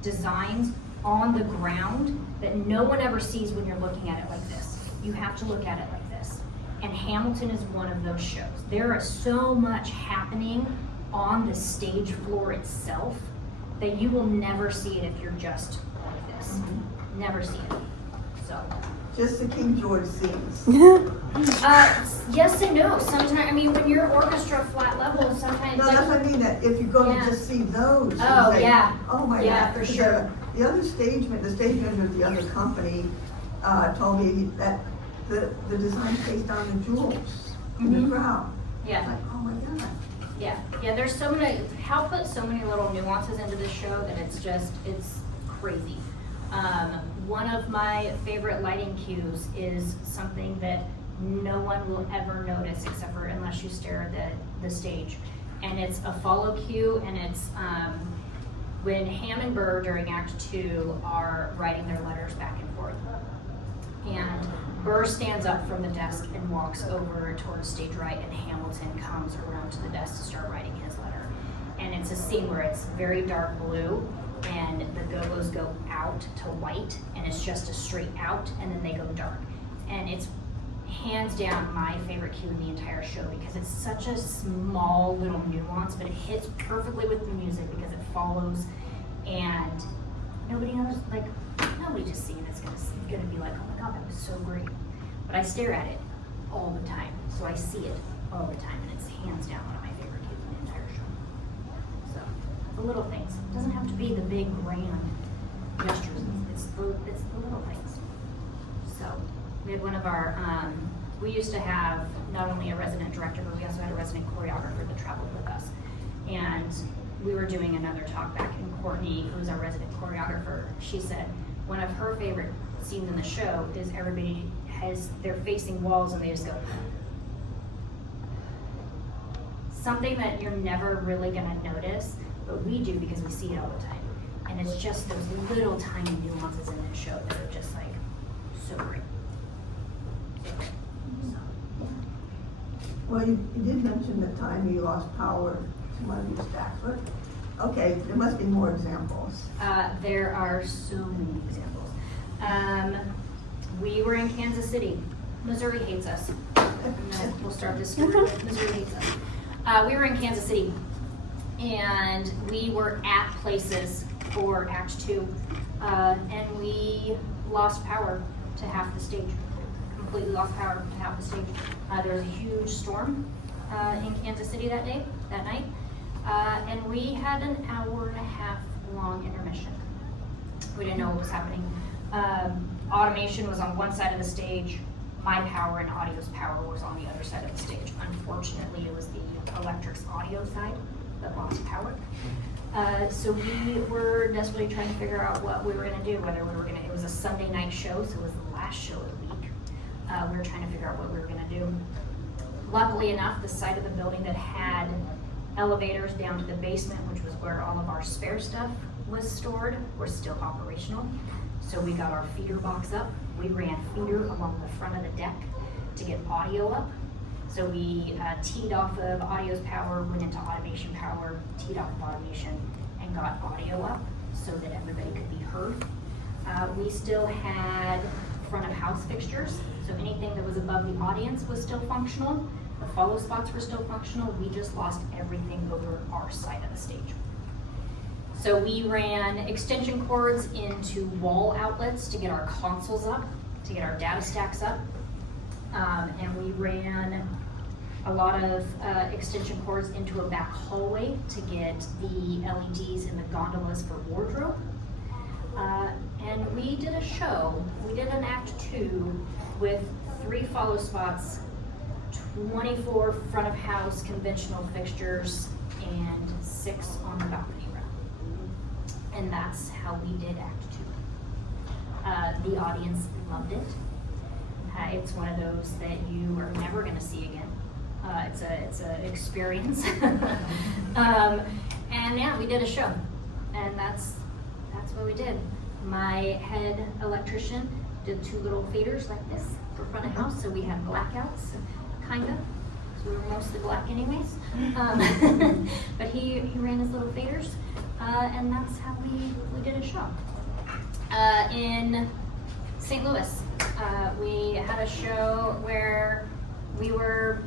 designs on the ground that no one ever sees when you're looking at it like this. You have to look at it like this. And Hamilton is one of those shows. There is so much happening on the stage floor itself that you will never see it if you're just like this. Never see it. So, Just the King George scenes. yes and no. Sometimes, I mean, when you're orchestra flat level, sometimes. No, like, that's what I mean, that if you go Yeah. to just see those. you Oh, say, yeah. Oh my Yeah, God. for Because sure. The other the stage manager of the other company, told me that the design based on the jewels in Mhm. the crowd. Yeah. It's like, oh my God. Yeah, there's so many, Hal put so many little nuances into this show that it's crazy. One of my favorite lighting cues is something that no one will ever notice except for unless you stare at the stage. And it's a follow cue, and it's when Ham and Burr during Act 2 are writing their letters back and forth. And Burr stands up from the desk and walks over towards stage right, and Hamilton comes around to the desk to start writing his letter. And it's a scene where it's very dark blue, and the gobos go out to white, and it's just a straight out, and then they go dark. And it's hands down my favorite cue in the entire show because it's such a small little nuance, but it hits perfectly with the music because it follows, and nobody knows, like, nobody just seeing it's gonna be like, oh my God, that was so great. But I stare at it all the time, so I see it all the time, and it's hands down one of my favorite cues in the entire show. So, the little things. It doesn't have to be the big grand gestures. It's the little things. So, we had one of our, we used to have not only a resident director, but we also had a resident choreographer that traveled with us. And we were doing another talk back, and Courtney, who's our resident choreographer, she said one of her favorite scenes in the show is everybody they're facing walls and they just go. Something that you're never really gonna notice, but we do because we see it all the time. And it's just those little tiny nuances in this show that are just like so great. Well, you did mention the time you lost power to one of your stacks. Okay, there must be more examples. There are so many examples. We were in Kansas City. Missouri hates us. And we'll start this story with Missouri hates us. We were in Kansas City, and we were at places for Act 2, and we lost power to half the stage. Completely lost power to half the stage. There was a huge storm, in Kansas City that night. And we had an hour and a half long intermission. We didn't know what was happening. Automation was on one side of the stage. My power and audio's power was on the other side of the stage. Unfortunately, it was the electric's audio side that lost power. So we were desperately trying to figure out what we were gonna do, it was a Sunday night show, so it was the last show of the week. We were trying to figure out what we were gonna do. Luckily enough, the side of the building that had elevators down to the basement, which was where all of our spare stuff was stored, was still operational. So we got our feeder box up. We ran feeder along the front of the deck to get audio up. So we teed off of audio's power, went into automation power, teed off of automation, and got audio up so that everybody could be heard. We still had front of house fixtures, so anything that was above the audience was still functional. The follow spots were still functional. We just lost everything over our side of the stage. So we ran extension cords into wall outlets to get our consoles up, to get our data stacks up. And we ran a lot of extension cords into a back hallway to get the LEDs and the gondolas for wardrobe. And we did a show. We did an act 2 with 3 follow spots, 24 front of house conventional fixtures, and 6 on the balcony room. And that's how we did act 2. The audience loved it. It's one of those that you are never gonna see again. It's a experience. And yeah, we did a show, and that's what we did. My head electrician did 2 little faders like this for front of house, so we had blackouts, kinda. So we were mostly black anyways. But he ran his little faders, and that's how we did a show. In St. Louis, we had a show where we were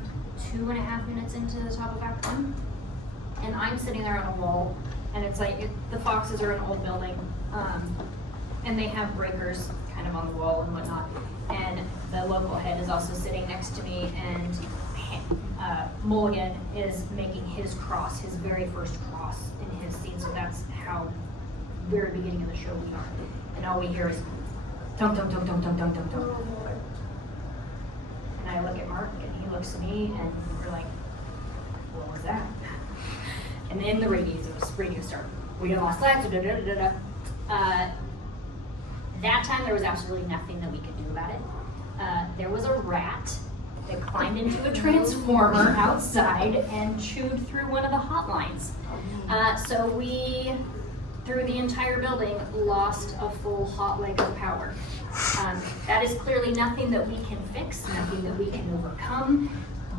2.5 minutes into the top of Act 1, and I'm sitting there on a wall, and it's like, the Foxes are an old building, and they have breakers kind of on the wall and whatnot, and the local head is also sitting next to me, and Mulligan is making his cross, his very first cross in his scene, so that's how very beginning of the show we are, and all we hear is dum dum dum dum dum dum dum dum. And I look at Mark, and he looks at me, and we're like, what was that? And then the radio started. We done lost lights, da da da da da. That time there was absolutely nothing that we could do about it. There was a rat that climbed into a transformer outside and chewed through one of the hot lines. So we, through the entire building, lost a full hot leg of power. That is clearly nothing that we can fix, nothing that we can overcome.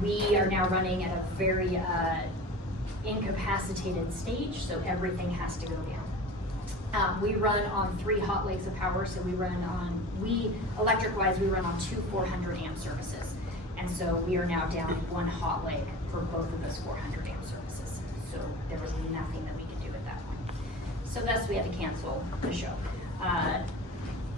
We are now running at a very incapacitated stage, so everything has to go down. We run on 3 hot legs of power, so electric-wise, we run on 2 400 amp services. And so we are now down 1 hot leg for both of those 400 amp services. So there was nothing that we could do at that point. So thus we had to cancel the show.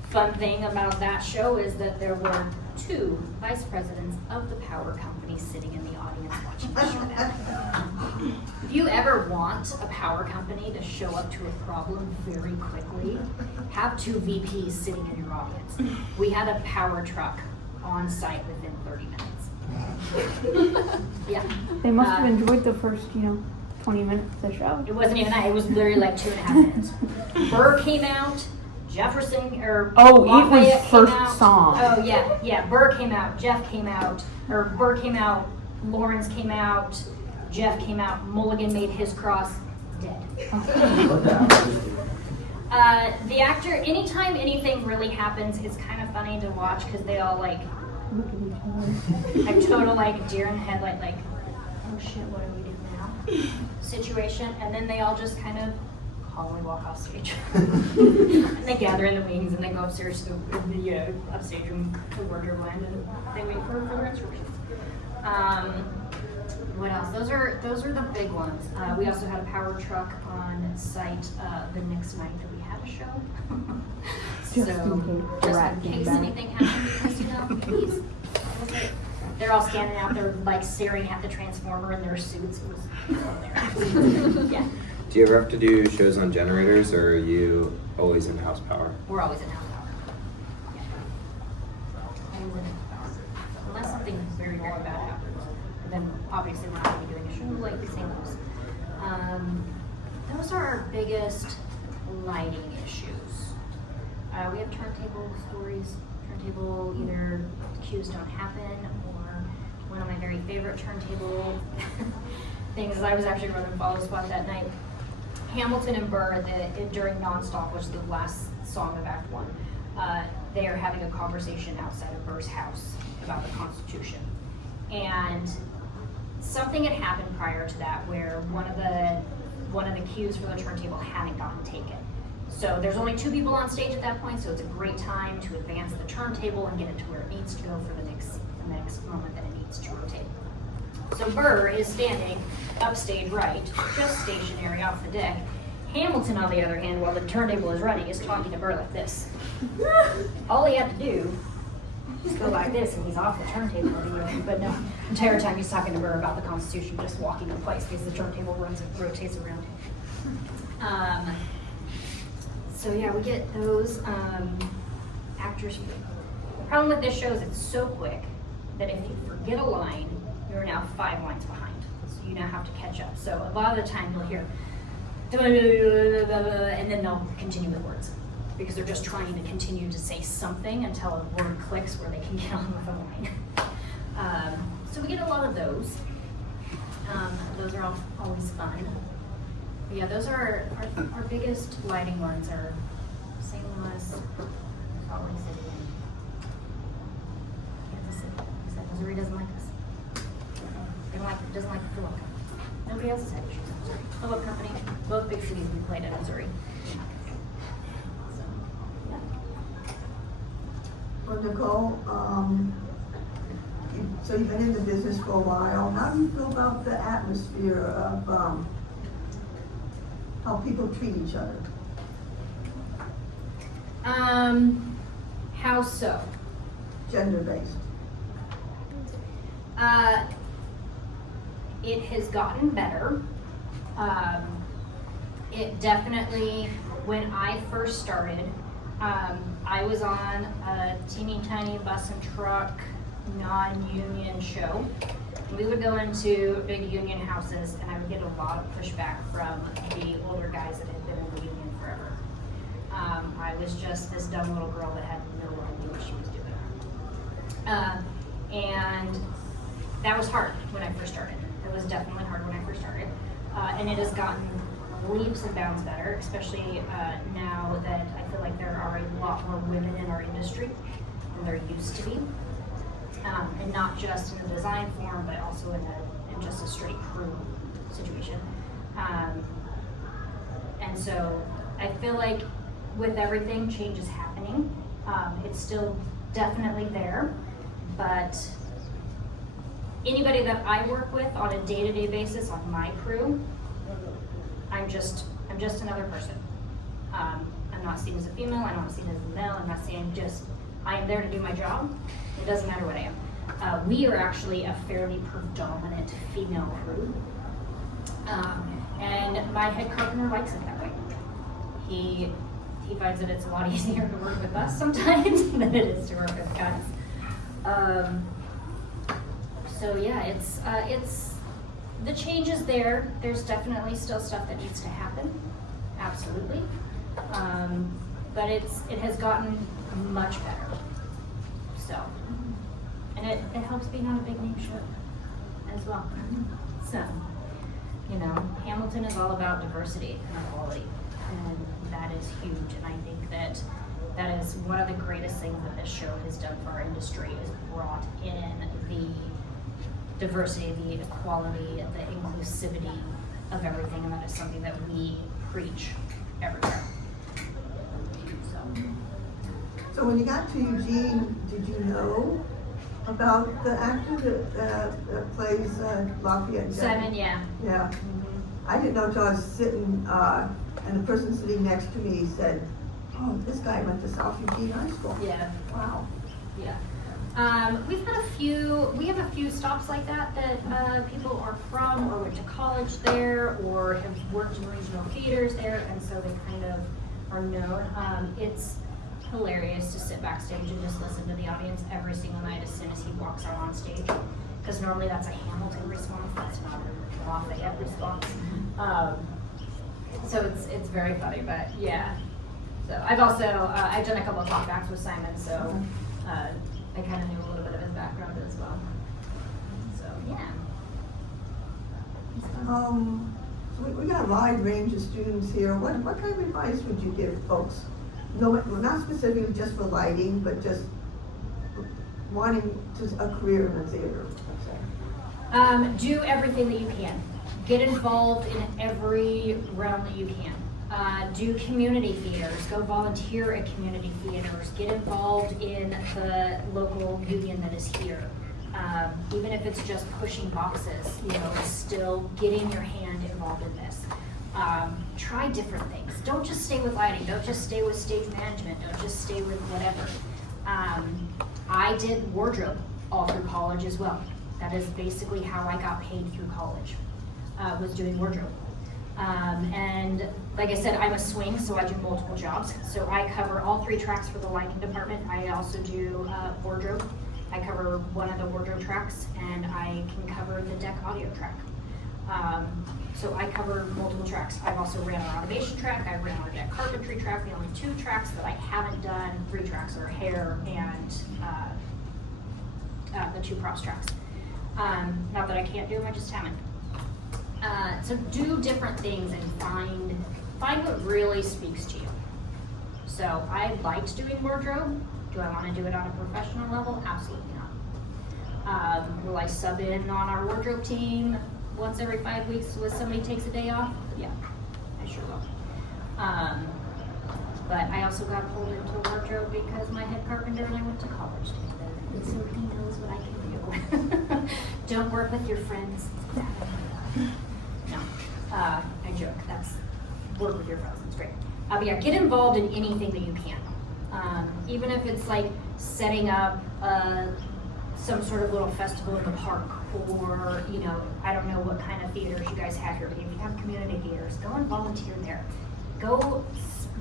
Fun thing about that show is that there were 2 vice presidents of the power company sitting in the audience watching the show that night. If you ever want a power company to show up to a problem very quickly, have 2 VPs sitting in your audience. We had a power truck on site within 30 minutes. Yeah. They must have enjoyed the first, 20 minutes of the show. It wasn't even that, it was literally like 2.5 minutes. Burr came out, Jefferson, or Oh, it was Lafayette came first out. song. Oh, yeah, Burr came out, Jeff came out, or Burr came out, Lawrence came out, Jeff came out, Mulligan made his cross, dead. What the actors do? The actor, anytime anything really happens, it's kind of funny to watch because they all like, Look at each other. a total like deer in the headlight, like, oh shit, what do we do now? Situation, and then they all just kind of calmly walk off stage. And they gather in the wings and they go upstairs to the upstage room to wardrobe land, and they wait for further instructions. What else? Those are the big ones. We also had a power truck on site the next night that we had a show. Just in case the rat in came case back. anything happened, because please. They're all standing out there like staring at the transformer in their suits. It was hilarious. Yeah, Do you ever have to do shows on generators, or are you always in-house power? we're always in house power. Yeah. Always in house power. Unless something very, very bad happens, then obviously we're not going to be doing a show like St. Louis. Those are our biggest lighting issues. We have turntable stories. Turntable, either cues don't happen, or one of my very favorite turntable things is I was actually running Follow Spot that night. Hamilton and Burr, during Nonstop, which is the last song of Act 1, they are having a conversation outside of Burr's house about the Constitution. And something had happened prior to that where one of the cues for the turntable hadn't gotten taken. So there's only 2 people on stage at that point, so it's a great time to advance the turntable and get it to where it needs to go for the next moment that it needs to rotate. So Burr is standing upstage right, just stationary off the deck. Hamilton, on the other hand, while the turntable is running, is talking to Burr like this. All he had to do is go like this, and he's off the turntable. But no, the entire time he's talking to Burr about the Constitution, just walking in place because the turntable runs and rotates around him. So yeah, we get those actors. The problem with this show is it's so quick that if you forget a line, you're now 5 lines behind. So you now have to catch up. So a lot of the time you'll hear, and then they'll continue with words because they're just trying to continue to say something until a word clicks where they can get on with a line. So we get a lot of those. Those are always fun. But yeah, those are our biggest lighting ones are St. Louis, Salt Lake City, and Kansas City. Except Missouri doesn't like us. Doesn't like the Philip Company. Nobody else has had issues in Missouri. Philip Company, both big cities we played in Missouri. So, yeah. Well, Nicole, so you've been in the business for a while. How do you feel about the atmosphere of how people treat each other? How so? Gender-based. It has gotten better. It definitely, when I first started, I was on a teeny tiny bus and truck non-union show. We would go into big union houses and I would get a lot of pushback from the older guys that had been in the union forever. I was just this dumb little girl that had no idea what she was doing. And that was hard when I first started. It was definitely hard when I first started. And it has gotten leaps and bounds better, especially now that I feel like there are a lot more women in our industry than there used to be. And not just in the design form, but also in just a straight crew situation. And so I feel like with everything, change is happening. It's still definitely there, but anybody that I work with on a day-to-day basis on my crew, I'm just another person. I'm not seen as a female, I'm not seen as a male, I'm not seen I am there to do my job. It doesn't matter what I am. We are actually a fairly predominant female crew. And my head carpenter likes it that way. He finds that it's a lot easier to work with us sometimes than it is to work with guys. So yeah, it's the change is there. There's definitely still stuff that needs to happen, absolutely. But it has gotten much better. So, and it helps being on a big name show as well. So, Hamilton is all about diversity and equality, and that is huge. And I think that is one of the greatest things that this show has done for our industry, is brought in the diversity, the equality, the inclusivity of everything, and that is something that we preach everywhere. So when you got to Eugene, did you know about the actor that plays Lafayette? Seven, yeah. Yeah. I didn't know until I was sitting, and the person sitting next to me said, "Oh, this guy went to South Eugene High School." Yeah. Wow. Yeah. We've had we have a few stops like that people are from or went to college there or have worked in regional theaters there, and so they kind of are known. It's hilarious to sit backstage and just listen to the audience every single night as soon as he walks out on stage, because normally that's a Hamilton response, that's not a Lafayette response. So it's very funny, but yeah. So I've also, I've done a couple of talkbacks with Simon, so I kind of knew a little bit of his background as well. So yeah. So we got a wide range of students here. What kind of advice would you give folks? No, not specifically just for lighting, but just wanting a career in the theater, let's say. Do everything that you can. Get involved in every realm that you can. Do community theaters, go volunteer at community theaters, get involved in the local union that is here. Even if it's just pushing boxes, still getting your hand involved in this. Try different things. Don't just stay with lighting, don't just stay with stage management, don't just stay with whatever. I did wardrobe all through college as well. That is basically how I got paid through college, was doing wardrobe. And like I said, I'm a swing, so I do multiple jobs. So I cover all 3 tracks for the lighting department. I also do wardrobe. I cover one of the wardrobe tracks, and I can cover the deck audio track. So I cover multiple tracks. I've also ran our automation track. I ran our deck carpentry track. The only 2 tracks that I haven't done, 3 tracks, are hair and the 2 props tracks. Not that I can't do them, I just haven't. So do different things and find what really speaks to you. So I liked doing wardrobe. Do I want to do it on a professional level? Absolutely not. Will I sub in on our wardrobe team once every 5 weeks when somebody takes a day off? Yeah, I sure will. But I also got pulled into wardrobe because my head carpenter and I went to college together, and so he knows what I can do. Don't work with your friends. It's bad. No, I joke. That's work with your friends. It's great. But yeah, get involved in anything that you can. Even if it's like setting up some sort of little festival in the park, or I don't know what kind of theaters you guys have here, but if you have community theaters, go and volunteer there. Go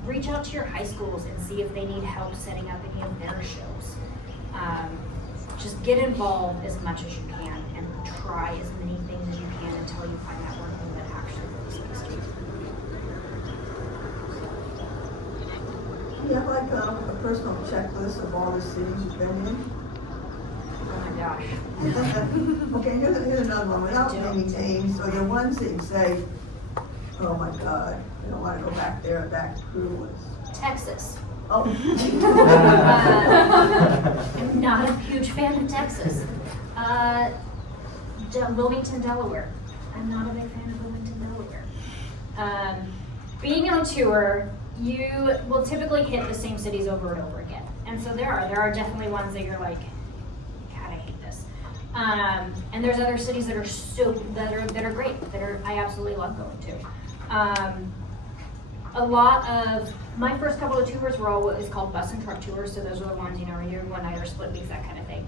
reach out to your high schools and see if they need help setting up any of their shows. Just get involved as much as you can and try as many things as you can until you find that one thing that actually really speaks to you. Do you have like a personal checklist of all the cities you've been in? Oh my gosh. Okay, here's another one, without naming names. So there are ones that you say, oh my God, I don't want to go back there, that crew was. Texas. Oh. I'm not a huge fan of Texas. Wilmington, Delaware. I'm not a big fan of Wilmington, Delaware. Being on tour, you will typically hit the same cities over and over again. And so there are definitely ones that you're like, God, I hate this. And there's other cities that are great, I absolutely love going to. A lot of my first couple of tours were all what is called bus and truck tours, so those are the ones, where you're one night or split weeks, that kind of thing.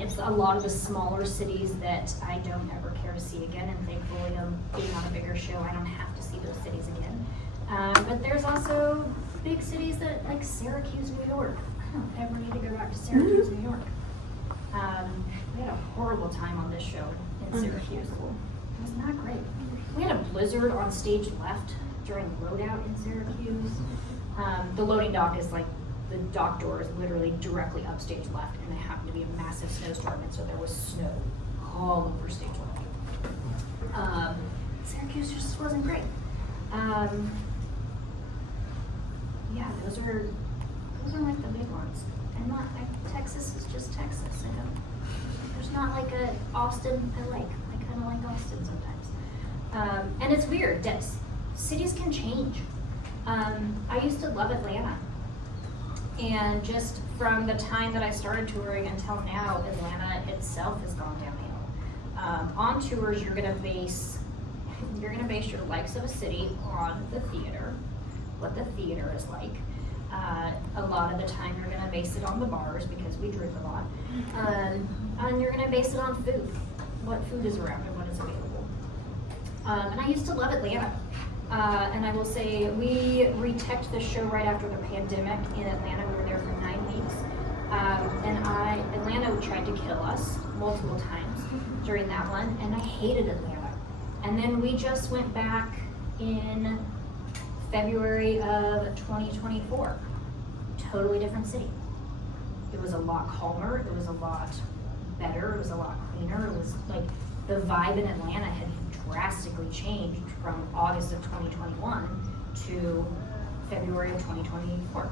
It's a lot of the smaller cities that I don't ever care to see again, and thankfully, being on a bigger show, I don't have to see those cities again. But there's also big cities like Syracuse, New York. I don't ever need to go back to Syracuse, New York. We had a horrible time on this show in Syracuse. It was not great. We had a blizzard on stage left during loadout in Syracuse. The loading dock is the dock door is literally directly up stage left, and it happened to be a massive snowstorm, and so there was snow all over stage left. Syracuse just wasn't great. Yeah, those are like the big ones. And Texas is just Texas. There's not like a Austin I like. I kind of like Austin sometimes. And it's weird. Cities can change. I used to love Atlanta. And just from the time that I started touring until now, Atlanta itself has gone downhill. On tours, you're gonna base your likes of a city on the theater, what the theater is like. A lot of the time, you're gonna base it on the bars because we drink a lot. And you're gonna base it on food, what food is around and what is available. And I used to love Atlanta. And I will say, we reteched the show right after the pandemic in Atlanta. We were there for 9 weeks. Atlanta tried to kill us multiple times during that one, and I hated Atlanta. And then we just went back in February of 2024. Totally different city. It was a lot calmer, it was a lot better, it was a lot cleaner. It was like, the vibe in Atlanta had drastically changed from August of 2021 to February of 2024.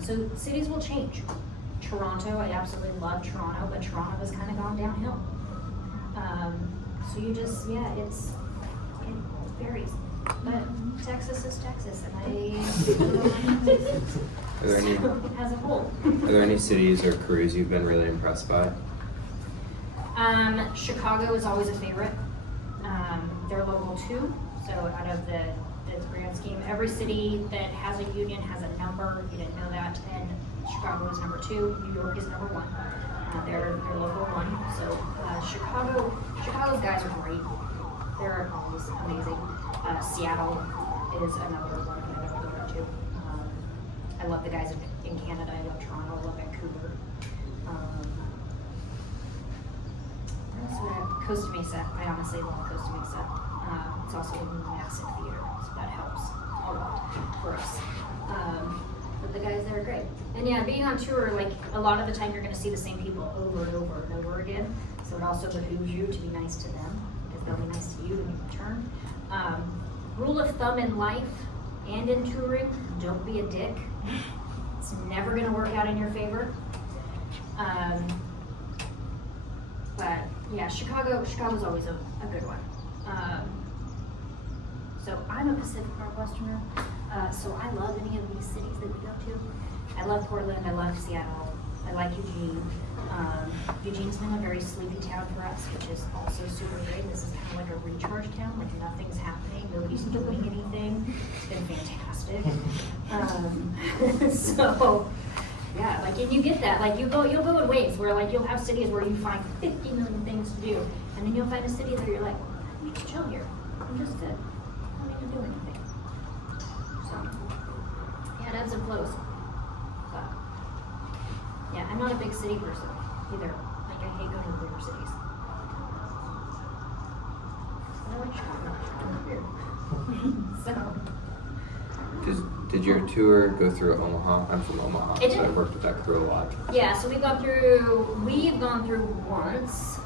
So cities will change. Toronto, I absolutely love Toronto, but Toronto has kind of gone downhill. So you just, yeah, it varies. But Texas is Texas, and Are there any, as a whole. are there any cities or crews you've been really impressed by? Chicago is always a favorite. They're local too, so out of the grand scheme, every city that has a union has a number. You didn't know that, and Chicago is number 2. New York is number 1. They're local 1. So Chicago's guys are great. They're always amazing. Seattle is another one that I never go to. I love the guys in Canada. I love Toronto. I love Vancouver. Costa Mesa. I honestly love Costa Mesa. It's also a massive theater, so that helps a lot for us. But the guys there are great. And yeah, being on tour, like a lot of the time you're going to see the same people over and over and over again. So it also behooves you to be nice to them because they'll be nice to you in return. Rule of thumb in life and in touring, don't be a dick. It's never going to work out in your favor. But yeah, Chicago's always a good one. So I'm a Pacific Northwesterner, so I love any of these cities that we go to. I love Portland, I love Seattle, I like Eugene. Eugene's been a very sleepy town for us, which is also super great. This is kind of like a recharge town, like nothing's happening, nobody's doing anything. It's been fantastic. So, yeah, like, and you get that, like, you'll go in waves where, like, you'll have cities where you find 50 million things to do, and then you'll find a city that you're like, I need to chill here. I'm just good. I don't need to do anything. So, yeah, it ebbs and flows. But, yeah, I'm not a big city person either. Like, I hate going to bigger cities. But I like Chicago. It's weird. So. Did your tour go through Omaha? I'm from Omaha, It so did. I've worked with that crew a lot. Yeah, so we've gone through once.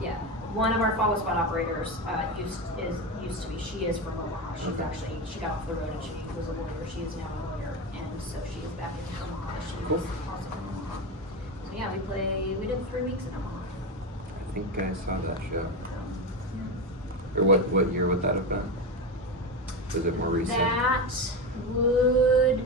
Yeah, one of our follow spot operators used to be. She is from Omaha. She got off the road and she was a lawyer. She is now a lawyer, and so she is back in Omaha. She was also from Omaha. So yeah, we did 3 weeks in Omaha. I think I saw that show. Or what year would that have been? Was it more recent? That would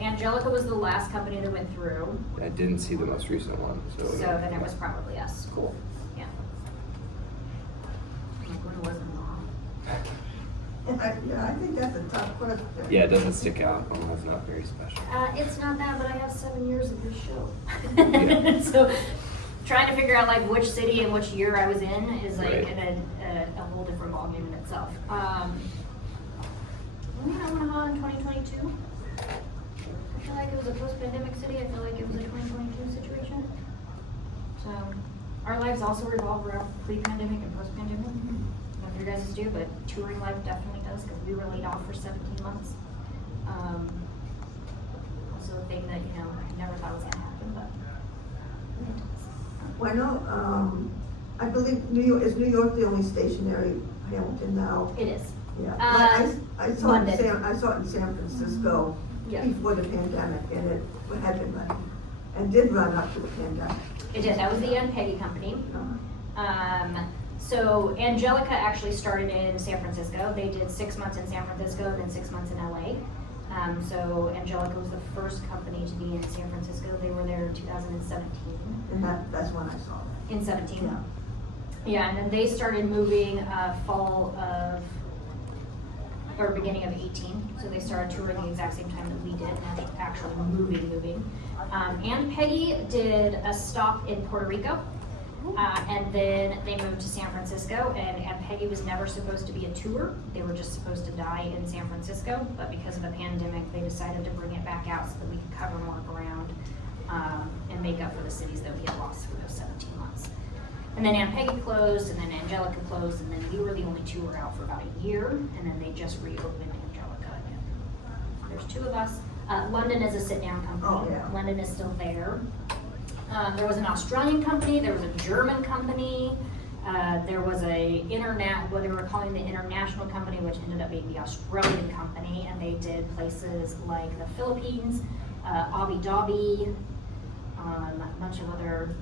Angelica was the last company that went through. I didn't see the most recent one, so. So then it was probably us. Cool. Yeah. Like when it wasn't long. I think that's a tough question. Yeah, it doesn't stick out. Omaha's not very special. It's not that, but I have 7 years of this show. Yeah. So trying to figure out like which city and which year I was in is like Right. a whole different ballgame in itself. We had Omaha in 2022. I feel like it was a post-pandemic city. I feel like it was a 2022 situation. So our lives also revolve around pre-pandemic and post-pandemic. I don't know if your guys do, but touring life definitely does because we were laid off for 17 months. Also a thing that, I never thought was going to happen, but it does. Well, I know, I believe New York the only stationary Hamilton now? It is. Yeah. I saw it London. I saw it in San Francisco Yeah. before the pandemic, and it had been running, and did run up to the pandemic. It did. That was the Peggy company. So Angelica actually started in San Francisco. They did 6 months in San Francisco and then 6 months in LA. So Angelica was the first company to be in San Francisco. They were there in 2017. And that's when I saw that. In 17. Yeah. Yeah, and then they started moving fall of or beginning of 18. So they started touring the exact same time that we did, and actually moving. And Peggy did a stop in Puerto Rico. And then they moved to San Francisco, and Peggy was never supposed to be a tour. They were just supposed to die in San Francisco, but because of the pandemic, they decided to bring it back out so that we could cover more ground and make up for the cities that we had lost through those 17 months. And then Aunt Peggy closed, and then Angelica closed, and then we were the only tour out for about a year, and then they just reopened Angelica again. There's 2 of us. London is a sit-down company. Oh, yeah. London is still there. There was an Australian company, there was a German company, there was what they were calling the international company, which ended up being the Australian company, and they did places like the Philippines, Abu Dhabi, a bunch of other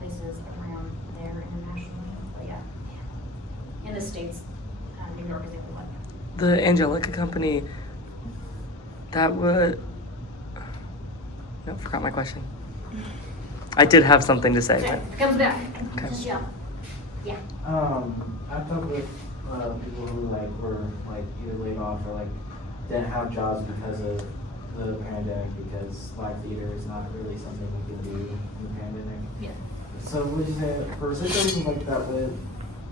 places around there internationally. But yeah, in the States, New York is able to. The Angelica company, that would. No, forgot my question. I did have something to say. Okay, comes back. Okay. Just yell. Yeah. I've talked with people who like were like either laid off or like didn't have jobs because of the pandemic, because live theater is not really something we can do in the pandemic. Yeah. So would you say for situations like that would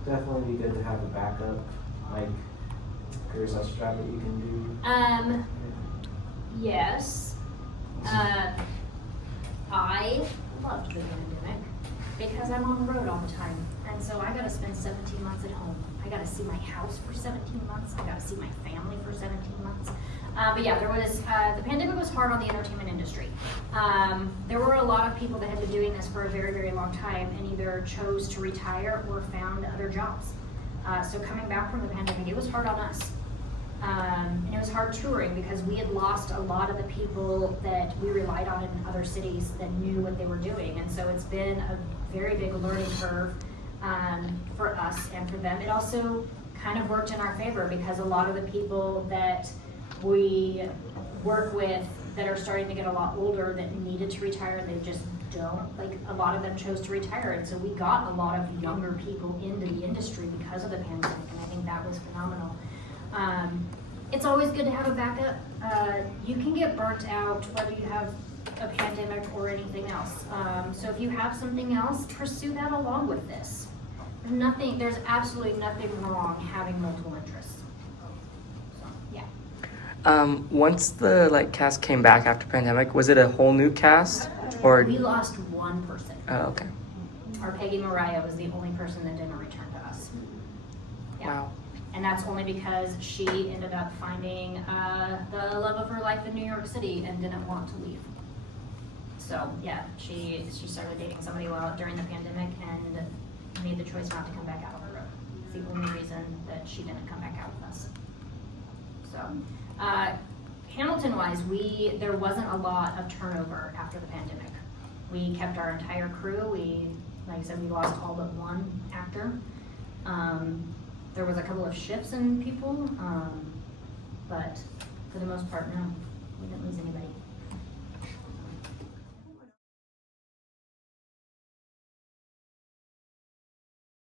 definitely be good to have a backup, like career slash job that you can do? Yes. I loved the pandemic because I'm on the road all the time. And so I got to spend 17 months at home. I got to see my house for 17 months. I got to see my family for 17 months. But yeah, the pandemic was hard on the entertainment industry. There were a lot of people that had been doing this for a very, very long time and either chose to retire or found other jobs. So coming back from the pandemic, it was hard on us. And it was hard touring because we had lost a lot of the people that we relied on in other cities that knew what they were doing. And so it's been a very big learning curve for us and for them. It also kind of worked in our favor because a lot of the people that we work with that are starting to get a lot older that needed to retire, they just don't, like a lot of them chose to retire. And so we got a lot of younger people into the industry because of the pandemic, and I think that was phenomenal. It's always good to have a backup. You can get burnt out whether you have a pandemic or anything else. So if you have something else, pursue that along with this. There's absolutely nothing wrong having multiple interests. So, yeah. Once the cast came back after pandemic, was it a whole new cast or? We lost one person. Oh, okay. Our Peggy Mariah was the only person that didn't return to us. Yeah. Wow. And that's only because she ended up finding the love of her life in New York City and didn't want to leave. So yeah, she started dating somebody during the pandemic and made the choice not to come back out on the road. It's the only reason that she didn't come back out with us. So Hamilton-wise, there wasn't a lot of turnover after the pandemic. We kept our entire crew. Like I said, we lost all but one actor. There was a couple of shifts in people, but for the most part, no, we didn't lose anybody.